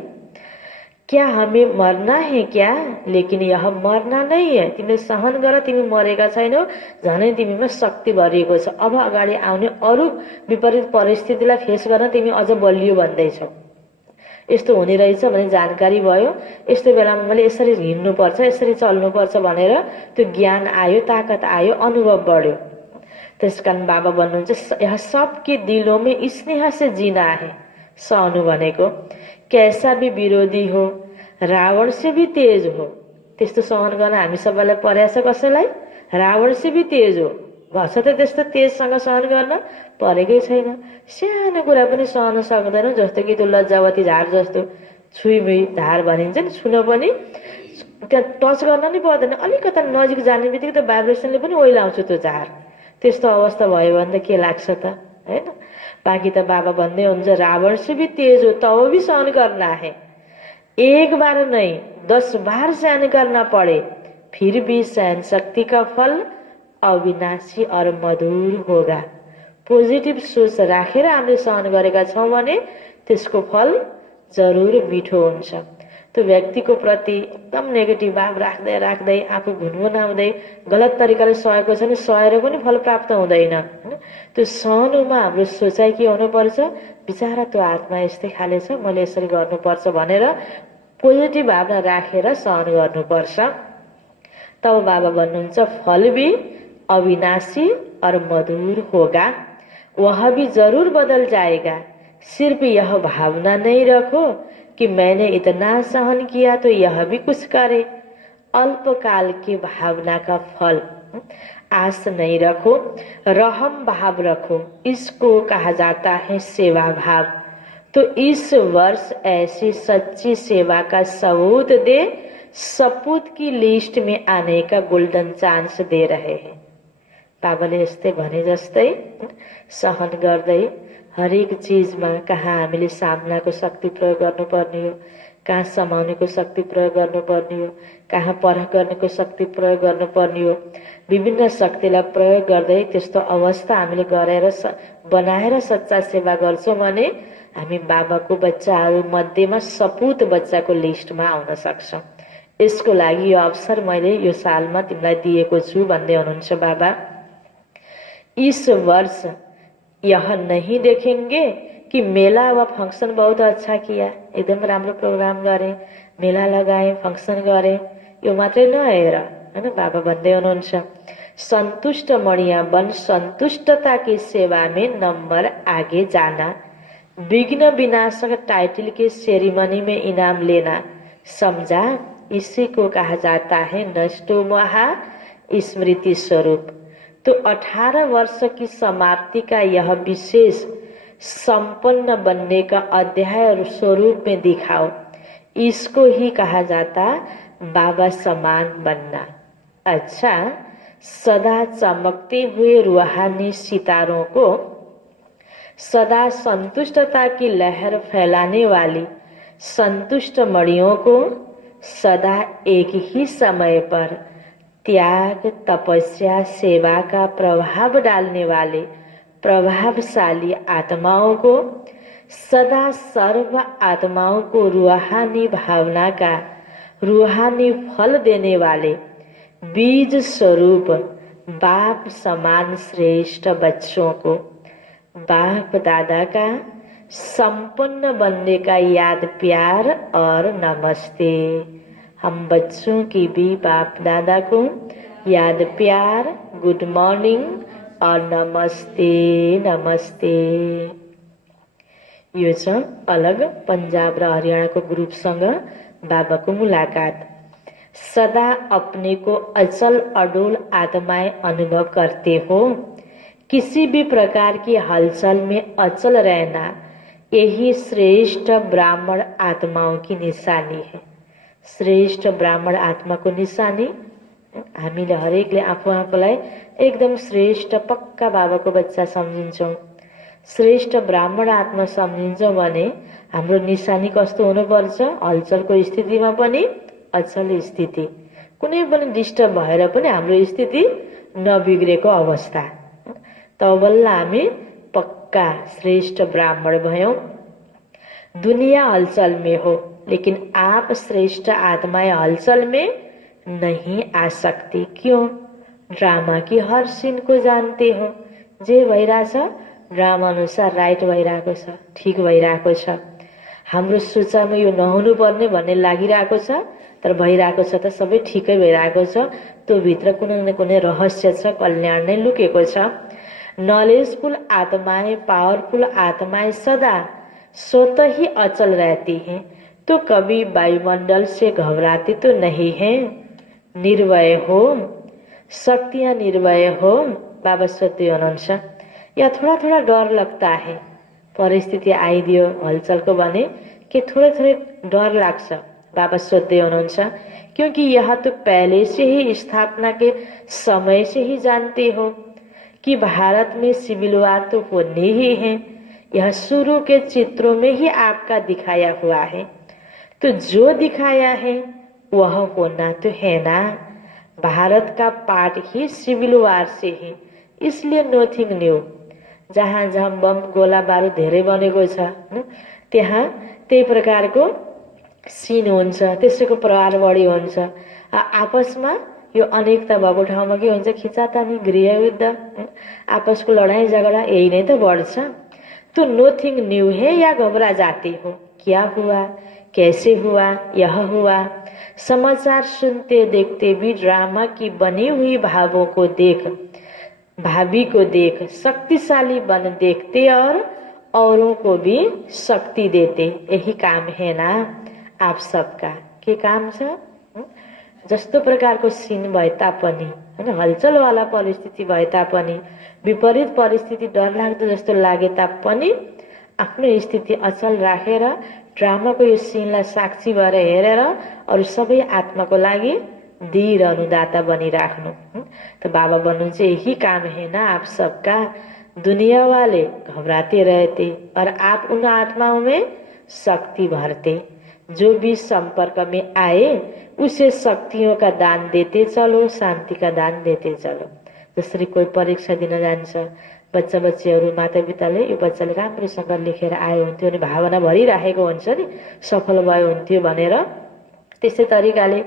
क्या हमें मरना है क्या? लेकिन यह मरना नहीं है। तिमीले सहन गर, तिमी मरेका छैनौ, झनै तिमीमा शक्ति भरिएको छ। अब अगाडि आउने अरू विपरीत परिस्थितिलाई फेस गर्न तिमी अझ बलियो बन्दैछौ। यस्तो हुने रहेछ भन्ने जानकारी भयो। यस्तो बेलामा मैले यसरी हिँड्नुपर्छ, यसरी चल्नुपर्छ भनेर त्यो ज्ञान आयो, ताकत आयो, अनुभव बढ्यो। त्यसकारण बाबा भन्नुहुन्छ यहाँ सबके दिलों में स्नेह से जीना है। सहनु भनेको कैसा भी विरोधी हो, रावण से भी तेज हो, त्यस्तो सहन गर्न हामी सबैलाई परेछ। कसैलाई रावण से भी तेज हो भन्छ त, त्यस्तो तेजसँग सहन गर्न परेकै छैन। सानो कुरा पनि सहन सक्दैन, जस्तो कि त्यो लज्जावती झार जस्तो छुइमुई धार भनिन्छ नि, छुन पनि त्यहाँ टच गर्न नि पर्दैन, अलिकता नजिक जाने बित्तिकै त भाइब्रेसनले पनि ओइलाउँछ त्यो झार। त्यस्तो अवस्था भयो भने त के लाग्छ त, हैन? बाँकी त बाबा भन्दै हुन्छ रावण से भी तेज हो तब भी सहन करना है। एक बार नहीं 10 बार सहन करना पड़े फिर भी सहन शक्ति का फल अविनाशी और मधुर होगा। पोजिटिभ सोच राखेर हामीले सहन गरेका छौँ भने त्यसको फल जरुर मिठो हुन्छ। त्यो व्यक्तिको प्रति एकदम नेगेटिभ भाव राख्दै राख्दै आफू भुनभुनाउँदै गलत तरिकाले सहेको छ भने सहेर पनि फल प्राप्त हुँदैन, हैन? त्यो सहनुमा हाम्रो सोचाइ के हुनुपर्छ, बिचारा त्यो आत्मा यस्तै खाले छ, मैले यसरी गर्नुपर्छ भनेर पोजिटिभ भावना राखेर सहन गर्नुपर्छ। तब बाबा भन्नुहुन्छ फल भी अविनाशी और मधुर होगा, वह भी जरूर बदल जाएगा। सिर्फ यह भावना नहीं रखो कि मैंने इतना सहन किया तो यह भी कुछ करे। अल्पकाल की भावना का फल आस नहीं रखो, रहम भाव रखो, इसको कहा जाता है सेवा भाव। तो इस वर्ष ऐसी सच्ची सेवा का सबूत दे, सपूत की लिस्ट में आने का गोल्डन चांस दे रहे हैं। बाबाले यस्तै भने जस्तै सहन गर्दै हरेक चीजमा कहाँ हामीले सामनाको शक्ति प्रयोग गर्नुपर्ने हो, कहाँ समाउनेको शक्ति प्रयोग गर्नुपर्ने हो, कहाँ परख गर्नेको शक्ति प्रयोग गर्नुपर्ने हो, विभिन्न शक्तिलाई प्रयोग गर्दै त्यस्तो अवस्था हामीले गरेर बनाएर सच्चा सेवा गर्छौँ भने हामी बाबाको बच्चाहरू मध्येमा सपूत बच्चाको लिस्टमा आउन सक्छौँ। यसको लागि यो अवसर मैले यो सालमा तिमीलाई दिएको छु भन्दै हुनुहुन्छ बाबा। इस वर्ष यह नहीं देखेंगे कि मेला व फंक्शन बहुत अच्छा किया, एकदम राम्रो प्रोग्राम गरे, मेला लगाए, फंक्शन गरे, यो मात्रै नहेर, हैन? बाबा भन्दै हुनुहुन्छ संतुष्ट मणिया बन, संतुष्टता की सेवा में नंबर आगे जाना, विघ्न विनाशक टाइटल के सेरेमनी में इनाम लेना, समझा? इसी को कहा जाता है नष्टो महा स्मृति स्वरूप। तो 18 वर्ष की समाप्ति का यह विशेष संपन्न बनने का अध्याय और स्वरूप में दिखाओ, इसको ही कहा जाता बाबा समान बनना। अच्छा, सदा चमकते हुए रूहानी सितारों को, सदा संतुष्टता की लहर फैलाने वाली संतुष्ट मणियों को, सदा एक ही समय पर त्याग, तपस्या, सेवा का प्रभाव डालने वाले प्रभावशाली आत्माओं को, सदा सर्व आत्माओं को रूहानी भावना का रूहानी फल देने वाले बीज स्वरूप बाप समान श्रेष्ठ बच्चों को बाप दादा का संपन्न बनने का याद, प्यार और नमस्ते। हम बच्चों की भी बाप दादा को याद, प्यार, गुड मॉर्निंग और नमस्ते नमस्ते। यो छ अलग पंजाब र हरियाणाको ग्रुपसँग बाबाको मुलाकात। सदा अपने को अचल अडोल आत्माएं अनुभव करते हो, किसी भी प्रकार की हलचल में अचल रहना यही श्रेष्ठ ब्राह्मण आत्माओं की निशानी है। श्रेष्ठ ब्राह्मण आत्माको निशानी हामीले हरेकले आफूलाई एकदम श्रेष्ठ पक्का बाबाको बच्चा सम्झिन्छौँ, श्रेष्ठ ब्राह्मण आत्मा सम्झिन्छौँ भने हाम्रो निशानी कस्तो हुनुपर्छ? हलचलको स्थितिमा पनि अचल स्थिति, कुनै पनि डिस्टर्ब भएर पनि हाम्रो स्थिति नबिग्रेको अवस्था, तब बल्ल हामी पक्का श्रेष्ठ ब्राह्मण भयौँ। दुनिया हलचल में हो, लेकिन आप श्रेष्ठ आत्माएं हलचल में नहीं आ सकती। क्यों? ड्रामा की हर सीन को जानते हो। जे भइरहेछ ड्रामा अनुसार राइट भइरहेको छ, ठिक भइरहेको छ। हाम्रो सोचाइमा यो नहुनु पर्ने भन्ने लागिरहेको छ, तर भइरहेको छ त सबै ठिकै भइरहेको छ। त्यो भित्र कुनै न कुनै रहस्य छ, कल्याण नै लुकेको छ। नॉलेजफुल आत्माएं, पावरफुल आत्माएं सदा स्वतः ही अचल रहती हैं, तो कभी वायुमंडल से घबराती तो नहीं है। निर्भय हो, शक्तियां निर्भय हो। बाबा सोध्दै हुनुहुन्छ या थोड़ा थोड़ा डर लगता है, परिस्थिति आइदियो हलचलको भने कि थोड़े थोड़े डर लाग्छ। बाबा सोध्दै हुनुहुन्छ क्योंकि यह तो पहले से ही स्थापना के समय से ही जानते हो कि भारत में सिविल वार तो होने ही है। यह शुरू के चित्रों में ही आपका दिखाया हुआ है, तो जो दिखाया है वह होना तो है ना। भारत का पार्ट ही सिविल वार से है, इसलिए नथिङ न्यू। जहाँ जहाँ बम गोला बारुद धेरै बनेको छ त्यहाँ त्यही प्रकारको सिन हुन्छ, त्यसैको प्रहार बढी हुन्छ। आपसमा यो अनेकता भएको ठाउँमा के हुन्छ? खिचातानी, गृहयुद्ध, आपसको लडाई झगडा यही नै त बढ्छ। तो नथिङ न्यू है या घबरा जाते हो? क्या हुआ, कैसे हुआ, यह हुआ। समाचार सुनते देखते भी ड्रामा की बनी हुई भावों को देख, भाभी को देख शक्तिशाली बन देखते और औरों को भी शक्ति देते। यही काम है ना आप सबका? के काम छ? जस्तो प्रकारको सिन भए तापनि, हैन, हलचलवाला परिस्थिति भए तापनि, विपरीत परिस्थिति डरलाग्दो जस्तो लागे तापनि आफ्नो स्थिति अचल राखेर ड्रामाको यो सिनलाई साक्षी भएर हेरेर अरू सबै आत्माको लागि धीर अनुदाता बनिराख्नु। तो बाबा भन्नुहुन्छ यही काम है ना आप सबका। दुनिया वाले घबराते रहते और आप उन आत्माओं में शक्ति भरते। जो भी संपर्क में आए उसे शक्तियों का दान देते चलो, शान्ति का दान देते चलो। जसरी कोही परीक्षा दिन जान्छ, बच्चा बच्चीहरू मातापिताले यो बच्चाले राम्रोसँग लेखेर आयो हुन्थ्यो अनि भावना भरिराखेको हुन्छ नि, सफल भयो हुन्थ्यो भनेर। त्यसै तरिकाले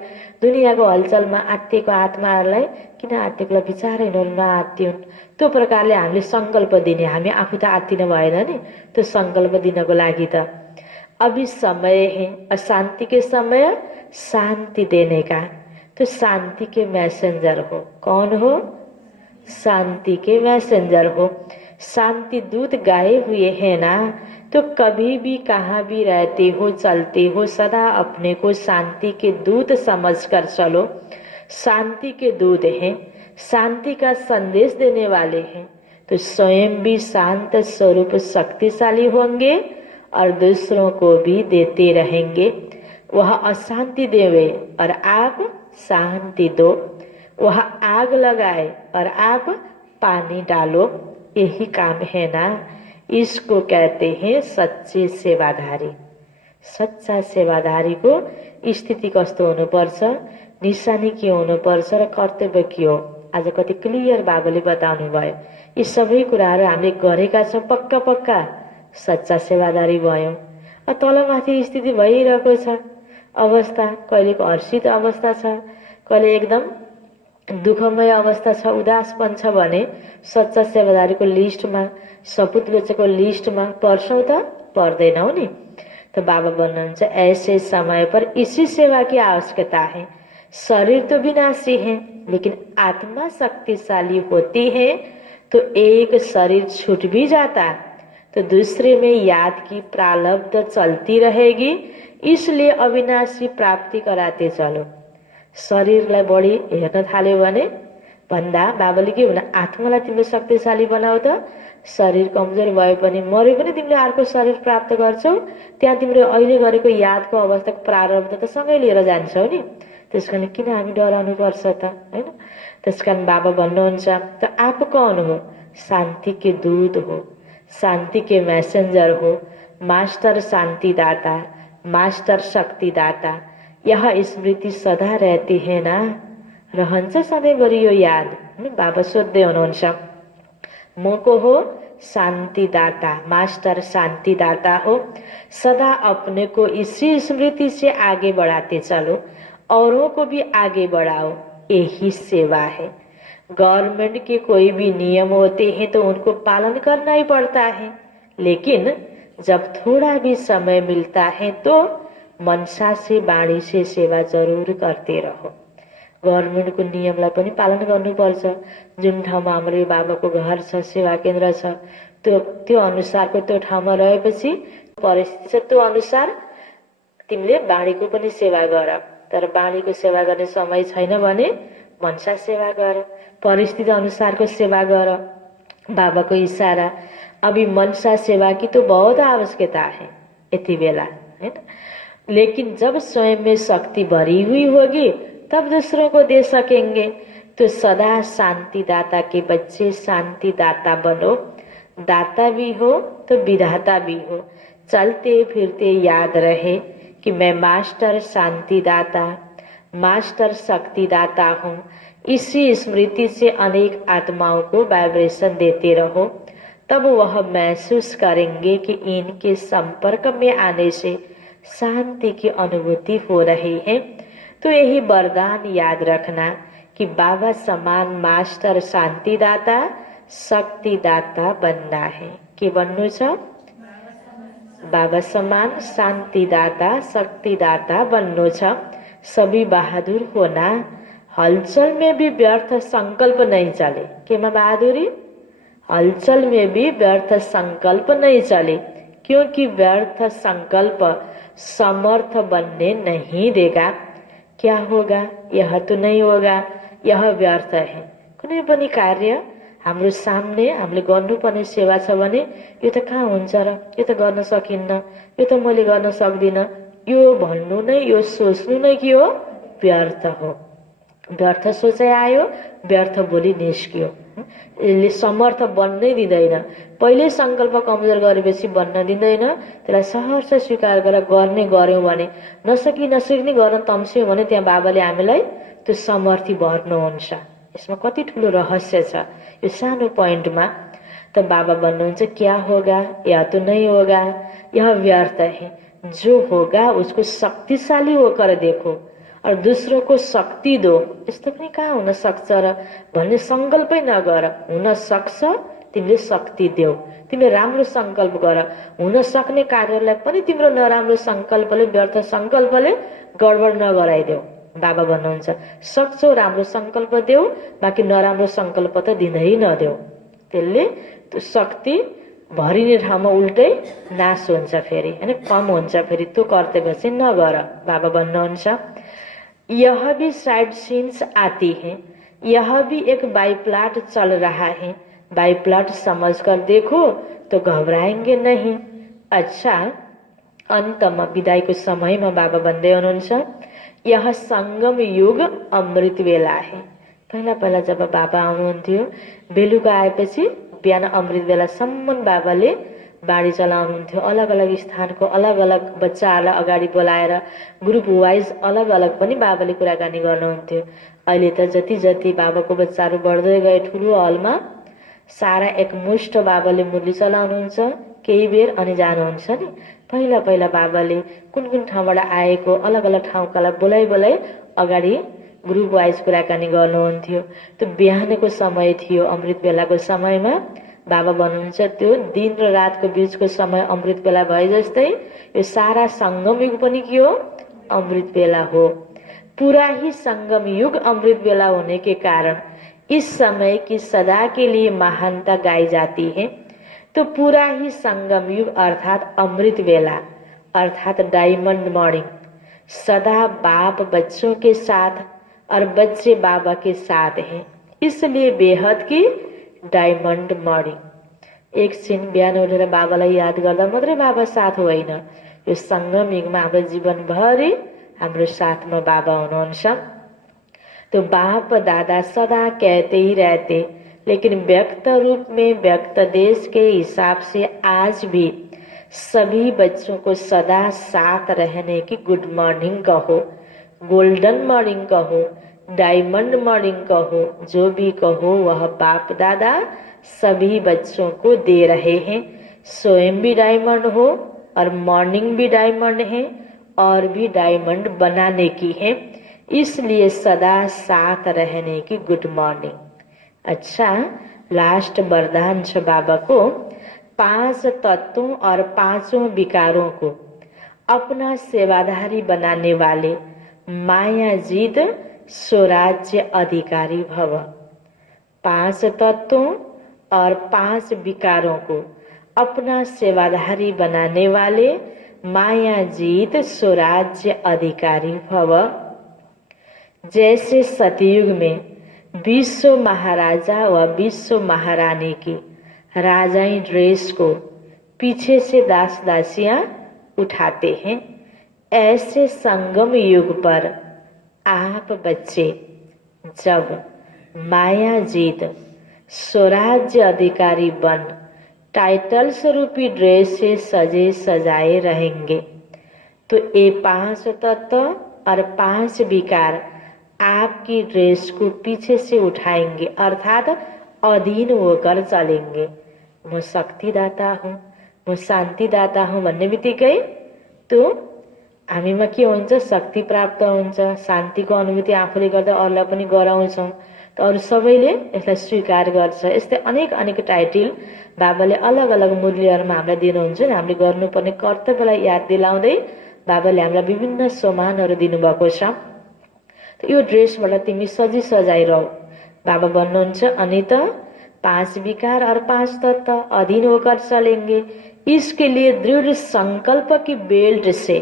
दुनियाँको हलचलमा आत्तिएको आत्माहरूलाई किन आत्तिएकोलाई विचारै नआत्तिउन्, त्यो प्रकारले हामीले सङ्कल्प दिने। हामी आफू त आत्तिन भएन नि, त्यो सङ्कल्प दिनको लागि त अभी समय है अशांति के समय शांति देने का। तो शांति के मैसेंजर हो। कौन हो? शांति के मैसेंजर हो। शांति दूत गाए हुए है ना, तो कभी भी कहाँ भी रहते हो, चलते हो, सदा अपने को शांति के दूत समझकर चलो। शांति के दूत हैं, शांति का संदेश देने वाले हैं, तो स्वयं भी शांत स्वरूप शक्तिशाली होंगे और दूसरों को भी देते रहेंगे। वह अशांति देवे और आप शांति दो, वह आग लगाए और आप पानी डालो। यही काम है ना। इसको कहते हैं सच्चे सेवाधारी। सच्चा सेवाधारीको स्थिति कस्तो हुनुपर्छ, निशानी के हुनुपर्छ र कर्तव्य के हो, आज कति क्लियर बाबुले बताउनु भयो। यी सबै कुराहरू हामीले गरेका छौँ, पक्का पक्का सच्चा सेवादारी भयौँ। तलमाथि स्थिति भइरहेको छ अवस्था, कहिलेको हर्षित अवस्था छ, कहिले एकदम दुःखमय अवस्था छ, उदासपन छ भने सच्चा सेवादारीको लिस्टमा, सपुत बेचेको लिस्टमा पर्छौँ त पर्दैनौ नि। तो बाबा भन्नुहुन्छ ऐसे समय पर इसी सेवा की आवश्यकता है। शरीर तो विनाशी है लेकिन आत्मा शक्तिशाली होती है, तो एक शरीर छूट भी जाता तो दूसरे में याद की प्रारब्ध चलती रहेगी। इसलिए अविनाशी प्राप्ति कराते चलो। शरीरलाई बढी हेर्न थाल्यो भने भन्दा बाबाले के भने आत्मालाई तिमीले शक्तिशाली बनाऊ त, शरीर कमजोर भए पनि मरे पनि तिमीले अर्को शरीर प्राप्त गर्छौ, त्यहाँ तिम्रो अहिले गरेको यादको अवस्थाको प्रारब्ध त सँगै लिएर जान्छौ नि। त्यसकारण किन हामी डराउनु पर्छ त, हैन? त्यसकारण बाबा भन्नुहुन्छ त आप कौन हो? शान्ति के दूत हो, शान्ति के मैसेंजर हो, मास्टर शान्तिदाता, मास्टर शक्तिदाता। यह स्मृति सदा रहती है ना, रहन्छ सधैँभरि यो याद। बाबा सोध्दै हुनुहुन्छ मोको हो शांति दाता, मास्टर शांति दाता हो। सदा अपने को इसी स्मृति से आगे बढ़ाते चलो, औरों को भी आगे बढ़ाओ, यही सेवा है। गवर्नमेंट के कोई भी नियम होते हैं तो उनको पालन करना ही पड़ता है, लेकिन जब थोड़ा भी समय मिलता है तो मनसा से बाणी से सेवा जरूर करते रहो। गभर्मेन्टको नियमलाई पनि पालन गर्नुपर्छ। जुन ठाउँमा हाम्रो बाबाको घर छ, सेवा केन्द्र छ, त्यो अनुसारको त्यो ठाउँमा रहेपछि परिस्थिति छ, त्यो अनुसार तिमीले बाणीको पनि सेवा गर। तर बाणीको सेवा गर्ने समय छैन भने मनसा सेवा गर, परिस्थिति अनुसारको सेवा गर। बाबा को इशारा, अभी मनसा सेवा की तो बहुत आवश्यकता है यति बेला, है ना? लेकिन जब स्वयं में शक्ति भरी हुई होगी तब दूसरों को दे सकेंगे। तो सदा शांति दाता के बच्चे शांति दाता बनो। दाता भी हो तो विधाता भी हो। चलते फिरते याद रहे कि मैं मास्टर शांति दाता, मास्टर शक्ति दाता हूँ। इसी स्मृति से अनेक आत्माओं को वाइब्रेशन देते रहो, तब वह महसूस करेंगे कि इनके संपर्क में आने से शांति की अनुभूति हो रही है। तो यही वरदान याद रखना कि बाबा समान मास्टर शान्तिदाता शक्तिदाता बनना है। के बन्नु छ? बाबा समान शान्तिदाता शक्तिदाता बन्नु छ। सभी बहादुर होना। हलचल में भी व्यर्थ संकल्प नहीं चले। केमा बहादुरी? हलचल में भी व्यर्थ संकल्प नहीं चले, क्योंकि व्यर्थ संकल्प समर्थ बनने नहीं देगा। क्या होगा? यह तो नहीं होगा, यह व्यर्थ है। कुनै पनि कार्य हाम्रो सामने हामीले गर्नुपर्ने सेवा छ भने यो त कहाँ हुन्छ र, यो त गर्न सकिन्न, यो त मैले गर्न सक्दिन, यो भन्नु नै, यो सोच्नु नै के हो? व्यर्थ हो। व्यर्थ सोचाइ आयो, व्यर्थ बोली निस्कियो। यसले समर्थ बन्नै दिँदैन। पहिले संकल्प कमजोर गरेपछि बन्न दिँदैन। त्यसलाई सहर्ष स्वीकार गरेर गर्ने गर्यौं भने, नसक्ने गर्न तम्स्यौं भने त्यहाँ बाबाले हामीलाई त्यो समर्थी भर्नुहुन्छ। यसमा कति ठुलो रहस्य छ। यो सानो पोइन्टमा त बाबा भन्नुहुन्छ, क्या होगा या तो नहीं होगा, यह व्यर्थ है। जो होगा उसको शक्तिशाली होकर देखो और दूसरों को शक्ति दो। यस्तो पनि कहाँ हुन सक्छ र भन्ने संकल्पै नगर। हुन सक्छ, तिमीले शक्ति देऊ। तिमीले राम्रो संकल्प गर। हुन सक्ने कार्यलाई पनि तिम्रो नराम्रो संकल्पले, व्यर्थ संकल्पले गडबड नगराइदेऊ। बाबा भन्नुहुन्छ, सक्छौ राम्रो संकल्प देऊ, बाँकी नराम्रो संकल्प त दिँदै नदेऊ। त्यसले त्यो शक्ति भरिने ठाउँमा उल्टै नाश हुन्छ, फेरि हैन, कम हुन्छ। फेरि त्यो कर्तव्य चाहिँ नगर। बाबा भन्नुहुन्छ, यह भी साइड सीन्स आती है, यह भी एक बाईप्लॉट चल रहा है। बाईप्लॉट समझकर देखो तो घबराएंगे नहीं। अच्छा, अन्तमा विदाईको समयमा बाबा भन्दै हुनुहुन्छ, यह संगम युग अमृत बेला है। पहिला पहिला जब बाबा आउनुहुन्थ्यो, बेलुका आएपछि बिहान अमृत बेलासम्म बाबाले बाणी चलाउनुहुन्थ्यो। अलग अलग स्थानको अलग अलग बच्चाहरूलाई अगाडि बोलाएर ग्रुप वाइज अलग अलग पनि बाबाले कुराकानी गर्नुहुन्थ्यो। अहिले त जति जति बाबाको बच्चाहरू बढ्दै गए, ठुलो हलमा सारा एकमुष्ट बाबाले मुरली चलाउनुहुन्छ। केही बेर अनि जानुहुन्छ नि। पहिला पहिला बाबाले कुन कुन ठाउँबाट आएको अलग अलग ठाउँकालाई बोलाइ बोलाइ अगाडि ग्रुप वाइज कुराकानी गर्नुहुन्थ्यो। त्यो बिहानको समय थियो। अमृत बेलाको समयमा बाबा भन्नुहुन्छ, त्यो दिन र रातको बीचको समय अमृत बेला भए जस्तै यो सारा संगम युग पनि के हो? अमृत बेला हो। पूरा ही संगम युग अमृत बेला होने के कारण इस समय की सदा के लिए महानता गाई जाती है। तो पूरा ही संगम युग अर्थात अमृत बेला अर्थात डायमंड मॉर्निंग सदा बाप बच्चों के साथ और बच्चे बाबा के साथ हैं। इसलिए बेहद की डायमंड मॉर्निंग। एकछिन बिहान उठेर बाबालाई याद गर्दा मात्रै बाबा साथ होइन, यो संगम युगमा हाम्रो जीवनभरि हाम्रो साथमा बाबा हुनुहुन्छ। तो बाप दादा सदा कहते ही रहते, लेकिन व्यक्त रूप में व्यक्त देश के हिसाब से आज भी सभी बच्चों को सदा साथ रहने की गुड मॉर्निंग कहो, गोल्डन मॉर्निंग कहो, डायमंड मॉर्निंग कहो, जो भी कहो वह बाप दादा सभी बच्चों को दे रहे हैं। स्वयं भी डायमंड हो और मॉर्निंग भी डायमंड है और भी डायमंड बनाने की है, इसलिए सदा साथ रहने की गुड मॉर्निंग। अच्छा, लास्ट वरदान छ बाबा को 5 तत्वों और 5 विकारों को अपना सेवाधारी बनाने वाले माया जीत स्वराज्य अधिकारी भव। 5 तत्वों और 5 विकारों को अपना सेवाधारी बनाने वाले माया जीत स्वराज्य अधिकारी भव। जैसे सतयुग में विश्व महाराजा व विश्व महारानी की राजाई ड्रेस को पीछे से दास दासियां उठाते हैं, ऐसे संगम युग पर आप बच्चे जब माया जीत स्वराज्य अधिकारी बन टाइटल स्वरूपी ड्रेस से सजे सजाए रहेंगे, तो ये 5 तत्व और 5 विकार आपकी ड्रेस को पीछे से उठाएंगे, अर्थात अधीन होकर चलेंगे। म शक्तिदाता हूँ, म शान्तिदाता हूँ भन्ने बित्तिकै त्यो हामीमा के हुन्छ, शक्ति प्राप्त हुन्छ, शान्तिको अनुभूति आफूले गर्दा अरूलाई पनि गराउँछौँ, त अरू सबैले यसलाई स्वीकार गर्छ। यस्तै अनेक अनेक टाइटल बाबाले अलग अलग मूल्यहरूमा हामीलाई दिनुहुन्छ। हामीले गर्नुपर्ने कर्तव्यलाई याद दिलाउँदै बाबाले हामीलाई विभिन्न सम्मानहरू दिनुभएको छ। त यो ड्रेसबाट तिमी सजी सजाइरह। बाबा भन्नुहुन्छ अनि त 5 विकार और 5 तत्व अधीन होकर चलेंगे, इसके लिए दृढ़ संकल्प की बेल्ट से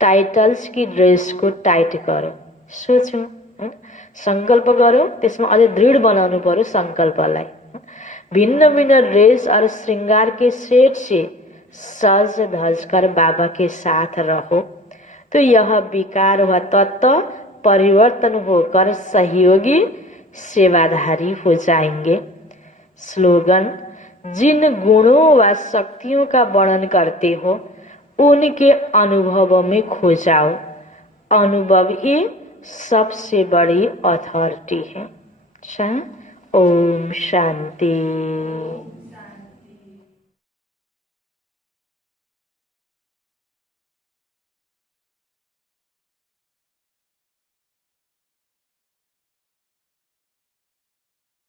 टाइटल्स की ड्रेस को टाइट करो। सोचो, संकल्प करो, त्यसमा अझै दृढ़ बनाउनु पर्यो संकल्पलाई। भिन्न भिन्न ड्रेस और श्रृंगार के सेट से सज धज कर बाबा के साथ रहो, तो यह विकार व तत्व परिवर्तन होकर सहयोगी सेवाधारी हो जाएंगे। स्लोगन, जिन गुणों व शक्तियों का वर्णन करते हो उनके अनुभव में खो जाओ। अनुभव ही सबसे बड़ी अथॉरिटी है। ओम शांति।